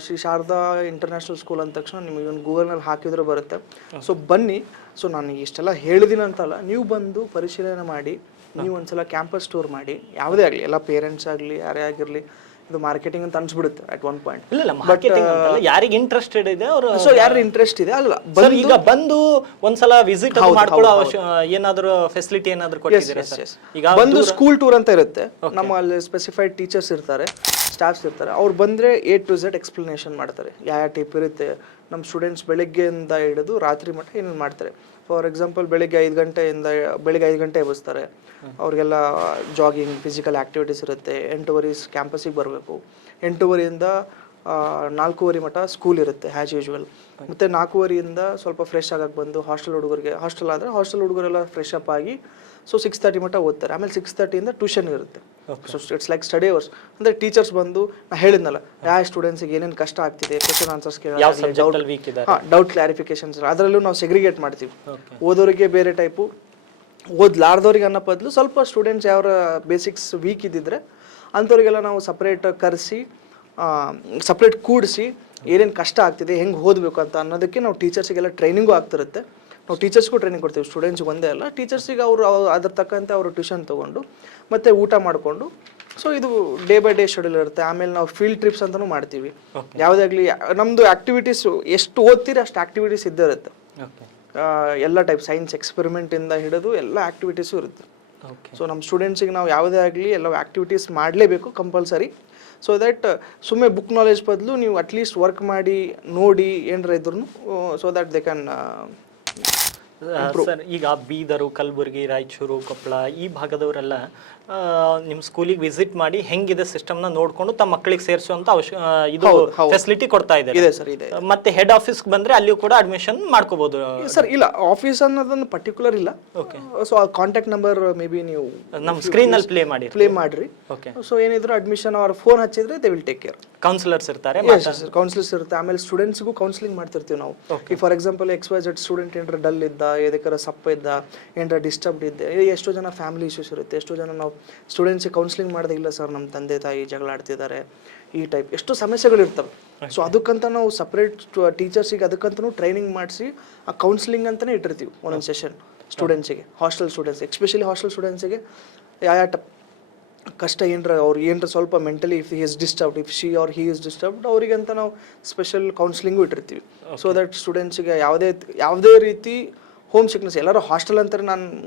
Shri Sharada international school ಅಂದ ತಕ್ಷಣ ನಿಮಗೆ ಒಂದು ಗೂಗಲ್ನಲ್ಲಿ ಹಾಕಿದ್ರೆ ಬರುತ್ತೆ. ಸೊ ಬನ್ನಿ. ಸೊ ನಾನು ಇಷ್ಟೆಲ್ಲ ಹೇಳಿದ್ದೀನಿ ಅಂತಲ್ಲ, ನೀವು ಬಂದು ಪರಿಶೀಲನೆ ಮಾಡಿ, ನೀವು ಒಂದ್ಸಲ ಕ್ಯಾಂಪಸ್ ಟೂರ್ ಮಾಡಿ, ಯಾವುದೇ ಆಗಲಿ, ಎಲ್ಲ ಪೇರೆಂಟ್ಸ್ ಆಗಲಿ ಯಾರೇ ಆಗಿರಲಿ, ಇದು ಮಾರ್ಕೆಟಿಂಗ್ ಅಂತ ಅನ್ಸ್ಬಿಡುತ್ತೆ ಅಟ್ ಒನ್ ಪಾಯಿಂಟ್. ಯಾರಿಗೆ ಇಂಟ್ರೆಸ್ಟೆಡ್ ಇದೆ ಅವರು, ಸೊ ಯಾರು ಇಂಟ್ರೆಸ್ಟ್ ಇದೆ ಅಲ್ವಾ, ಈಗ ಬಂದು ಒಂದ್ಸಲ ವಿಸಿಟ್ ಮಾಡ್ಕೊಳ್ಳೋ ಏನಾದ್ರು ಫೆಸಿಲಿಟಿ ಏನಾದ್ರು ಕೊಟ್ಟಿದ್ದೀರಾ? ಈಗ ಬಂದು ಸ್ಕೂಲ್ ಟೂರ್ ಅಂತ ಇರುತ್ತೆ, ನಮ್ಮ ಅಲ್ಲಿ ಸ್ಪೆಸಿಫೈಡ್ ಟೀಚರ್ಸ್ ಇರ್ತಾರೆ, ಸ್ಟಾಫ್ಸ್ ಇರ್ತಾರೆ. ಅವ್ರು ಬಂದರೆ A to Z ಎಕ್ಸ್ಪ್ಲನೇಷನ್ ಮಾಡ್ತಾರೆ, ಯಾವ ಟೈಪ್ ಇರುತ್ತೆ. ನಮ್ಮ ಸ್ಟೂಡೆಂಟ್ಸ್ ಬೆಳಗ್ಗೆಯಿಂದ ಹಿಡಿದು ರಾತ್ರಿ ಮಟ್ಟ ಏನೇನು ಮಾಡ್ತಾರೆ. ಫಾರ್ ಎಕ್ಸಾಂಪಲ್ ಬೆಳಗ್ಗೆ 5 ಗಂಟೆ ಎಬ್ಬಿಸ್ತಾರೆ, ಅವ್ರಿಗೆಲ್ಲ ಜಾಗಿಂಗ್, ಫಿಸಿಕಲ್ ಆ್ಯಕ್ಟಿವಿಟೀಸ್ ಇರುತ್ತೆ. 8:15 ಕ್ಯಾಂಪಸ್ಸಿಗೆ ಬರಬೇಕು. 8:15 4:30 ಮಟ್ಟ ಸ್ಕೂಲ್ ಇರುತ್ತೆ ಆ್ಯಸ್ ಯೂಶ್ವಲ್. ಮತ್ತು 4:30 ಸ್ವಲ್ಪ ಫ್ರೆಶ್ ಆಗಕ್ಕೆ ಬಂದು ಹಾಸ್ಟೆಲ್ ಹುಡುಗರಿಗೆ, ಹಾಸ್ಟೆಲ್ ಆದರೆ ಹಾಸ್ಟೆಲ್ ಹುಡುಗರೆಲ್ಲ ಫ್ರೆಶ್ ಅಪ್ ಆಗಿ ಸೊ 6:30 ಮಟ್ಟ ಓದ್ತಾರೆ. ಆಮೇಲೆ 6:30 ಟ್ಯೂಷನ್ ಇರುತ್ತೆ. So it's like study hours. ಅಂದರೆ ಟೀಚರ್ಸ್ ಬಂದು ನಾ ಹೇಳಿದ್ನಲ್ಲ ಯಾವ ಸ್ಟೂಡೆಂಟ್ಸಿಗೆ ಏನೇನು ಕಷ್ಟ ಆಗ್ತಿದೆ, ಕ್ವಶನ್ ಆನ್ಸರ್ಸ್ ಡೌಟ್ ಕ್ಲಾರಿಫಿಕೇಶನ್ಸ್, ಅದರಲ್ಲೂ ನಾವು ಸೆಗ್ರಿಗೇಟ್ ಮಾಡ್ತೀವಿ. ಓದೋರಿಗೆ ಬೇರೆ ಟೈಪು, ಓದ್ಲಾರ್ದವ್ರಿಗೆ ಅನ್ನೋ ಬದಲು ಸ್ವಲ್ಪ ಸ್ಟೂಡೆಂಟ್ಸ್ ಯಾವ ಬೇಸಿಕ್ಸ್ ವೀಕ್ ಇದ್ದಿದ್ರೆ ಅಂಥವ್ರಿಗೆಲ್ಲ ನಾವು ಸಪ್ರೇಟ್ ಕರೆಸಿ, ಸಪ್ರೇಟ್ ಕೂಡಿಸಿ ಏನೇನು ಕಷ್ಟ ಆಗ್ತಿದೆ, ಹೆಂಗೆ ಓದಬೇಕು ಅಂತ ಅನ್ನೋದಕ್ಕೆ ನಾವು ಟೀಚರ್ಸಿಗೆಲ್ಲ ಟ್ರೈನಿಂಗು ಆಗ್ತಿರುತ್ತೆ. ನಾವು ಟೀಚರ್ಸ್ಗೂ ಟ್ರೈನಿಂಗ್ ಕೊಡ್ತೀವಿ, ಸ್ಟೂಡೆಂಟ್ಸ್ಗೆ ಒಂದೇ ಅಲ್ಲ, ಟೀಚರ್ಸಿಗೆ ಅವರು ಅದ್ರ ತಕ್ಕಂತೆ ಅವರು ಟ್ಯೂಷನ್ ತೊಗೊಂಡು ಮತ್ತು ಊಟ ಮಾಡಿಕೊಂಡು. ಸೊ ಇದು ಡೇ ಬೈ ಡೇ ಶೆಡ್ಯೂಲ್ ಇರುತ್ತೆ. ಆಮೇಲೆ ನಾವು ಫೀಲ್ಡ್ ಟ್ರಿಪ್ಸ್ ಅಂತಲೂ ಮಾಡ್ತೀವಿ. ಯಾವುದಾಗಲಿ ನಮ್ಮದು ಆ್ಯಕ್ಟಿವಿಟೀಸು ಎಷ್ಟು ಓದ್ತೀರಿ ಅಷ್ಟು ಆ್ಯಕ್ಟಿವಿಟೀಸ್ ಇದ್ದೇ ಇರುತ್ತೆ. ಎಲ್ಲ ಟೈಪ್ ಸೈನ್ಸ್ ಎಕ್ಸ್ಪೆರಿಮೆಂಟಿಂದ ಹಿಡಿದು ಎಲ್ಲ ಆ್ಯಕ್ಟಿವಿಟೀಸು ಇರುತ್ತೆ. ಸೊ ನಮ್ಮ ಸ್ಟೂಡೆಂಟ್ಸಿಗೆ ನಾವು ಯಾವುದೇ ಆಗಲಿ ಎಲ್ಲ ಆ್ಯಕ್ಟಿವಿಟೀಸ್ ಮಾಡಲೇಬೇಕು ಕಂಪಲ್ಸರಿ. ಸೊ ದ್ಯಾಟ್ ಸುಮ್ಮನೆ ಬುಕ್ ನಾಲೆಜ್ ಬದಲು ನೀವು ಅಟ್ಲೀಸ್ಟ್ ವರ್ಕ್ ಮಾಡಿ ನೋಡಿ ಏನಾರ ಇದ್ರೂ so that they can. Sir, ಈಗ ಬೀದರು, ಕಲಬುರಗಿ, ರಾಯಚೂರು, ಕೊಪ್ಪಳ ಈ ಭಾಗದವರೆಲ್ಲ ನಿಮ್ಮ ಸ್ಕೂಲಿಗೆ ವಿಸಿಟ್ ಮಾಡಿ ಹೆಂಗಿದೆ ಸಿಸ್ಟಮ್ನ ನೋಡ್ಕೊಂಡು ತಮ್ಮ ಮಕ್ಕಳಿಗೆ ಸೇರಿಸುವಂತ ಇದು ಫೆಸಿಲಿಟಿ ಕೊಡ್ತಾ ಇದೆ ಸರ್. ಇದೆ ಮತ್ತೆ ಹೆಡ್ ಆಫೀಸ್ ಬಂದ್ರೆ ಅಲ್ಲಿಯೂ ಕೂಡ ಅಡ್ಮಿಷನ್ ಮಾಡ್ಕೋಬಹುದು ಸರ್. ಇಲ್ಲ, ಆಫೀಸ್ ಅನ್ನೋದನ್ನು ಪರ್ಟಿಕ್ಯುಲರ್ ಇಲ್ಲ. ಓಕೆ. ಸೊ ಆ ಕಾಂಟ್ಯಾಕ್ಟ್ ನಂಬರ್ ಮೇ ಬಿ ನೀವು ನಮ್ಮ ಸ್ಕ್ರೀನ್ ಅಲ್ಲಿ ಪ್ಲೇ ಮಾಡ್ರಿ. ಓಕೆ. ಸೊ ಏನಿದ್ರು ಅಡ್ಮಿಷನ್ ಅವ್ರ ಫೋನ್ ಹಚ್ಚಿದ್ರೆ they will take care. Councillors ಇರ್ತಾರೆ, ಕೌನ್ಸಿಲರ್ಸ್ ಇರುತ್ತೆ. ಆಮೇಲೆ ಸ್ಟೂಡೆಂಟ್ಸ್ಗೂ ಕೌನ್ಸಿಲಿಂಗ್ ಮಾಡ್ತಿರ್ತೀವಿ ನಾವು. ಈಗ ಫಾರ್ ಎಕ್ಸಾಂಪಲ್ XYZ ಸ್ಟೂಡೆಂಟ್ ಏನಾರ ಡಲ್ ಇದ್ದ, ಎದಕ್ಕಾರ ಸಪ್ಪ ಇದ್ದ, ಏನಾರ ಡಿಸ್ಟರ್ಬ್ಡ್ ಇದ್ದೆ, ಎಷ್ಟೋ ಜನ ಫ್ಯಾಮಿಲಿ ಇಶ್ಯೂಸ್ ಇರುತ್ತೆ. ಎಷ್ಟೋ ಜನ ನಾವು ಸ್ಟೂಡೆಂಟ್ಸಿಗೆ ಕೌನ್ಸಿಲಿಂಗ್ ಮಾಡೋದೇ ಇಲ್ಲ ಸರ್, ನಮ್ಮ ತಂದೆ ತಾಯಿ ಜಗಳ ಆಡ್ತಿದ್ದಾರೆ, ಈ ಟೈಪ್ ಎಷ್ಟು ಸಮಸ್ಯೆಗಳಿರ್ತವೆ. ಸೊ ಅದಕ್ಕಂತ ನಾವು ಸಪ್ರೇಟ್ ಟೀಚರ್ಸಿಗೆ ಅದಕ್ಕಂತನೂ ಟ್ರೈನಿಂಗ್ ಮಾಡಿಸಿ ಆ ಕೌನ್ಸಿಲಿಂಗ್ ಅಂತಲೇ ಇಟ್ಟಿರ್ತೀವಿ ಒಂದೊಂದು ಸೆಷನ್ ಸ್ಟೂಡೆಂಟ್ಸಿಗೆ. ಹಾಸ್ಟೆಲ್ ಸ್ಟೂಡೆಂಟ್ಸ್ ಎಸ್ಪೆಷಲಿ ಹಾಸ್ಟೆಲ್ ಸ್ಟೂಡೆಂಟ್ಸಿಗೆ ಯಾವ ಕಷ್ಟ ಏನರ ಸ್ವಲ್ಪ mentally if he is disturbed, if she or he is disturbed, ಅವರಿಗಂತ ನಾವು ಸ್ಪೆಷಲ್ ಕೌನ್ಸಿಲಿಂಗು ಇಟ್ಟಿರ್ತೀವಿ. ಸೊ ದಟ್ ಸ್ಟೂಡೆಂಟ್ಸಿಗೆ ಯಾವುದೇ ರೀತಿ ಹೋಮ್ ಸಿಕ್ನೆಸ್, ಎಲ್ಲರೂ ಹಾಸ್ಟೆಲ್ ಅಂತಾರೆ,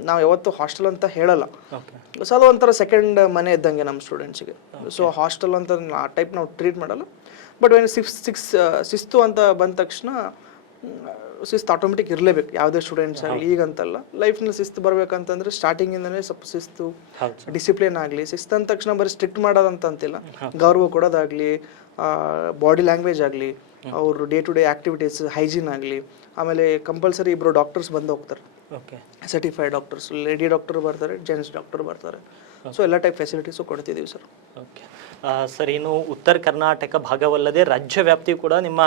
ನಾವು ಯಾವತ್ತೂ ಹಾಸ್ಟೆಲ್ ಅಂತ ಹೇಳಲ್ಲ. ಸೊ ಅದು ಒಂಥರ ಸೆಕೆಂಡ್ ಮನೆ ಇದ್ದಂಗೆ ನಮ್ಮ ಸ್ಟೂಡೆಂಟ್ಸಿಗೆ. ಸೊ ಹಾಸ್ಟೆಲ್ ಅಂತ ಆ ಟೈಪ್ ನಾವು ಟ್ರೀಟ್ ಮಾಡಲ್ಲ. ಬಟ್ ವೆನ್ ಶಿಸ್ತು ಅಂತ ಬಂದ ತಕ್ಷಣ ಶಿಸ್ತು ಆಟೋಮೆಟಿಕ್ ಇರಲೇಬೇಕು ಯಾವುದೇ ಸ್ಟೂಡೆಂಟ್ಸ್ ಆಗಲಿ. ಈಗಂತಲ್ಲ, ಲೈಫ್ನಲ್ಲಿ ಶಿಸ್ತು ಬರಬೇಕಂತಂದ್ರೆ ಸ್ಟಾರ್ಟಿಂಗಿಂದನೇ ಸ್ವಲ್ಪ ಶಿಸ್ತು, ಡಿಸಿಪ್ಲಿನ್ ಆಗಲಿ. ಶಿಸ್ತು ಅಂದ ತಕ್ಷಣ ಬರೀ ಸ್ಟ್ರಿಕ್ಟ್ ಮಾಡೋದಂತ ಅಂತಿಲ್ಲ, ಗೌರವ ಕೊಡೋದಾಗಲಿ, ಬಾಡಿ ಲ್ಯಾಂಗ್ವೇಜ್ ಆಗಲಿ, ಅವರು day to day activities, hygiene ಆಗಲಿ. ಆಮೇಲೆ ಕಂಪಲ್ಸರಿ ಇಬ್ಬರು ಡಾಕ್ಟರ್ಸ್ ಬಂದು ಹೋಗ್ತಾರೆ, ಸರ್ಟಿಫೈಡ್ ಡಾಕ್ಟರ್ಸ್. ಲೇಡಿ ಡಾಕ್ಟರ್ ಬರ್ತಾರೆ, ಜೆಂಟ್ಸ್ ಡಾಕ್ಟರ್ ಬರ್ತಾರೆ. ಸೊ ಎಲ್ಲ ಟೈಪ್ ಫೆಸಿಲಿಟೀಸು ಕೊಡ್ತಿದ್ದೀವಿ ಸರ್. ಓಕೆ ಸರ್, ಇನ್ನು ಉತ್ತರ ಕರ್ನಾಟಕ ಭಾಗವಲ್ಲದೆ ರಾಜ್ಯ ವ್ಯಾಪ್ತಿ ಕೂಡ ನಿಮ್ಮ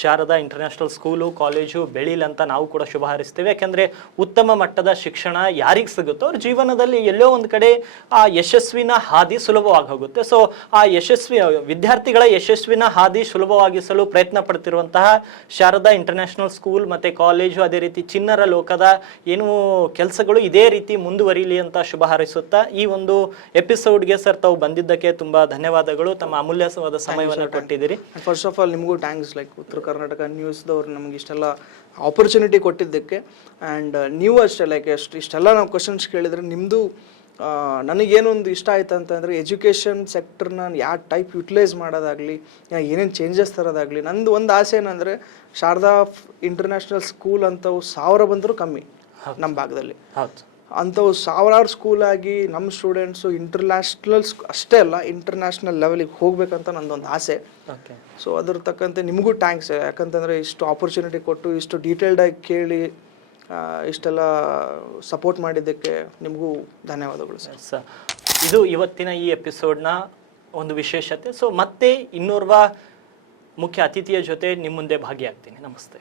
ಶಾರದಾ ಇಂಟರ್ನ್ಯಾಷನಲ್ ಸ್ಕೂಲು, ಕಾಲೇಜು ಬೆಳೀಲಿ ಅಂತ ನಾವು ಕೂಡ ಶುಭ ಹಾರೈಸ್ತೇವೆ. ಯಾಕೆಂದರೆ ಉತ್ತಮ ಮಟ್ಟದ ಶಿಕ್ಷಣ ಯಾರಿಗೆ ಸಿಗುತ್ತೋ ಅವ್ರ ಜೀವನದಲ್ಲಿ ಎಲ್ಲೋ ಒಂದು ಕಡೆ ಆ ಯಶಸ್ವಿನ ಹಾದಿ ಸುಲಭವಾಗಿ ಹೋಗುತ್ತೆ. ಸೊ ಆ ವಿದ್ಯಾರ್ಥಿಗಳ ಯಶಸ್ವಿನ ಹಾದಿ ಸುಲಭವಾಗಿಸಲು ಪ್ರಯತ್ನ ಪಡ್ತಿರುವಂತಹ ಶಾರದಾ ಇಂಟರ್ನ್ಯಾಷನಲ್ ಸ್ಕೂಲ್ ಮತ್ತು ಕಾಲೇಜು, ಅದೇ ರೀತಿ ಚಿನ್ನರ ಲೋಕದ ಏನು ಕೆಲಸಗಳು ಇದೇ ರೀತಿ ಮುಂದುವರಿಲಿ ಅಂತ ಶುಭ ಹಾರೈಸುತ್ತಾ ಈ ಒಂದು ಎಪಿಸೋಡ್ಗೆ ಸರ್ ತಾವು ಬಂದಿದ್ದಕ್ಕೆ ತುಂಬ ಧನ್ಯವಾದಗಳು. ತಮ್ಮ ಅಮೂಲ್ಯವಾದ ಸಮಯವನ್ನು ಕೊಟ್ಟಿದ್ದೀರಿ. ಫಸ್ಟ್ ಆಫ್ ಆಲ್ ನಿಮಗೂ ಥ್ಯಾಂಕ್ಸ್. ಲೈಕ್ ಉತ್ತರ ಕರ್ನಾಟಕ ನ್ಯೂಸ್ದವ್ರು ನಮ್ಗೆ ಇಷ್ಟೆಲ್ಲ ಆಪರ್ಚುನಿಟಿ ಕೊಟ್ಟಿದ್ದಕ್ಕೆ. ಆ್ಯಂಡ್ ನೀವು ಅಷ್ಟೇ, ಲೈಕ್ ಇಷ್ಟೆಲ್ಲ ನಾವು ಕ್ವಶನ್ಸ್ ಕೇಳಿದರೆ ನಿಮ್ಮದು ನನಗೇನೊಂದು ಇಷ್ಟ ಆಯ್ತು ಅಂತಂದರೆ ಎಜುಕೇಷನ್ ಸೆಕ್ಟರ್ನ ಯಾವ ಟೈಪ್ ಯುಟಿಲೈಸ್ ಮಾಡೋದಾಗಲಿ, ಏನೇನು ಚೇಂಜಸ್ ತರೋದಾಗಲಿ. ನಂದು ಒಂದು ಆಸೆ ಏನಂದರೆ ಶಾರದಾ ಇಂಟರ್ನ್ಯಾಷನಲ್ ಸ್ಕೂಲ್ ಅಂಥವು 1000 ಬಂದರೂ ಕಮ್ಮಿ ನಮ್ಮ ಭಾಗದಲ್ಲಿ. ಅಂಥವು 1000 ಸ್ಕೂಲಾಗಿ ನಮ್ಮ ಸ್ಟೂಡೆಂಟ್ಸು ಇಂಟರ್ನ್ಯಾಷನಲ್ ಅಷ್ಟೇ ಅಲ್ಲ, ಇಂಟರ್ನ್ಯಾಷನಲ್ ಲೆವೆಲಿಗೆ ಹೋಗ್ಬೇಕಂತ ನಂದೊಂದು ಆಸೆ. ಸೊ ಅದ್ರ ತಕ್ಕಂತೆ ನಿಮಗೂ ಥ್ಯಾಂಕ್ಸ್. ಯಾಕಂತಂದರೆ ಇಷ್ಟು ಆಪರ್ಚುನಿಟಿ ಕೊಟ್ಟು, ಇಷ್ಟು ಡೀಟೇಲ್ಡಾಗಿ ಕೇಳಿ, ಇಷ್ಟೆಲ್ಲ ಸಪೋರ್ಟ್ ಮಾಡಿದ್ದಕ್ಕೆ ನಿಮಗೂ ಧನ್ಯವಾದಗಳು ಸರ್. ಇದು ಇವತ್ತಿನ ಈ ಎಪಿಸೋಡ್ನ ಒಂದು ವಿಶೇಷತೆ. ಸೊ ಮತ್ತೆ ಇನ್ನೋರ್ವ ಮುಖ್ಯ ಅತಿಥಿಯ ಜೊತೆ ನಿಮ್ಮ ಮುಂದೆ ಭಾಗಿಯಾಗ್ತೀನಿ. ನಮಸ್ತೆ.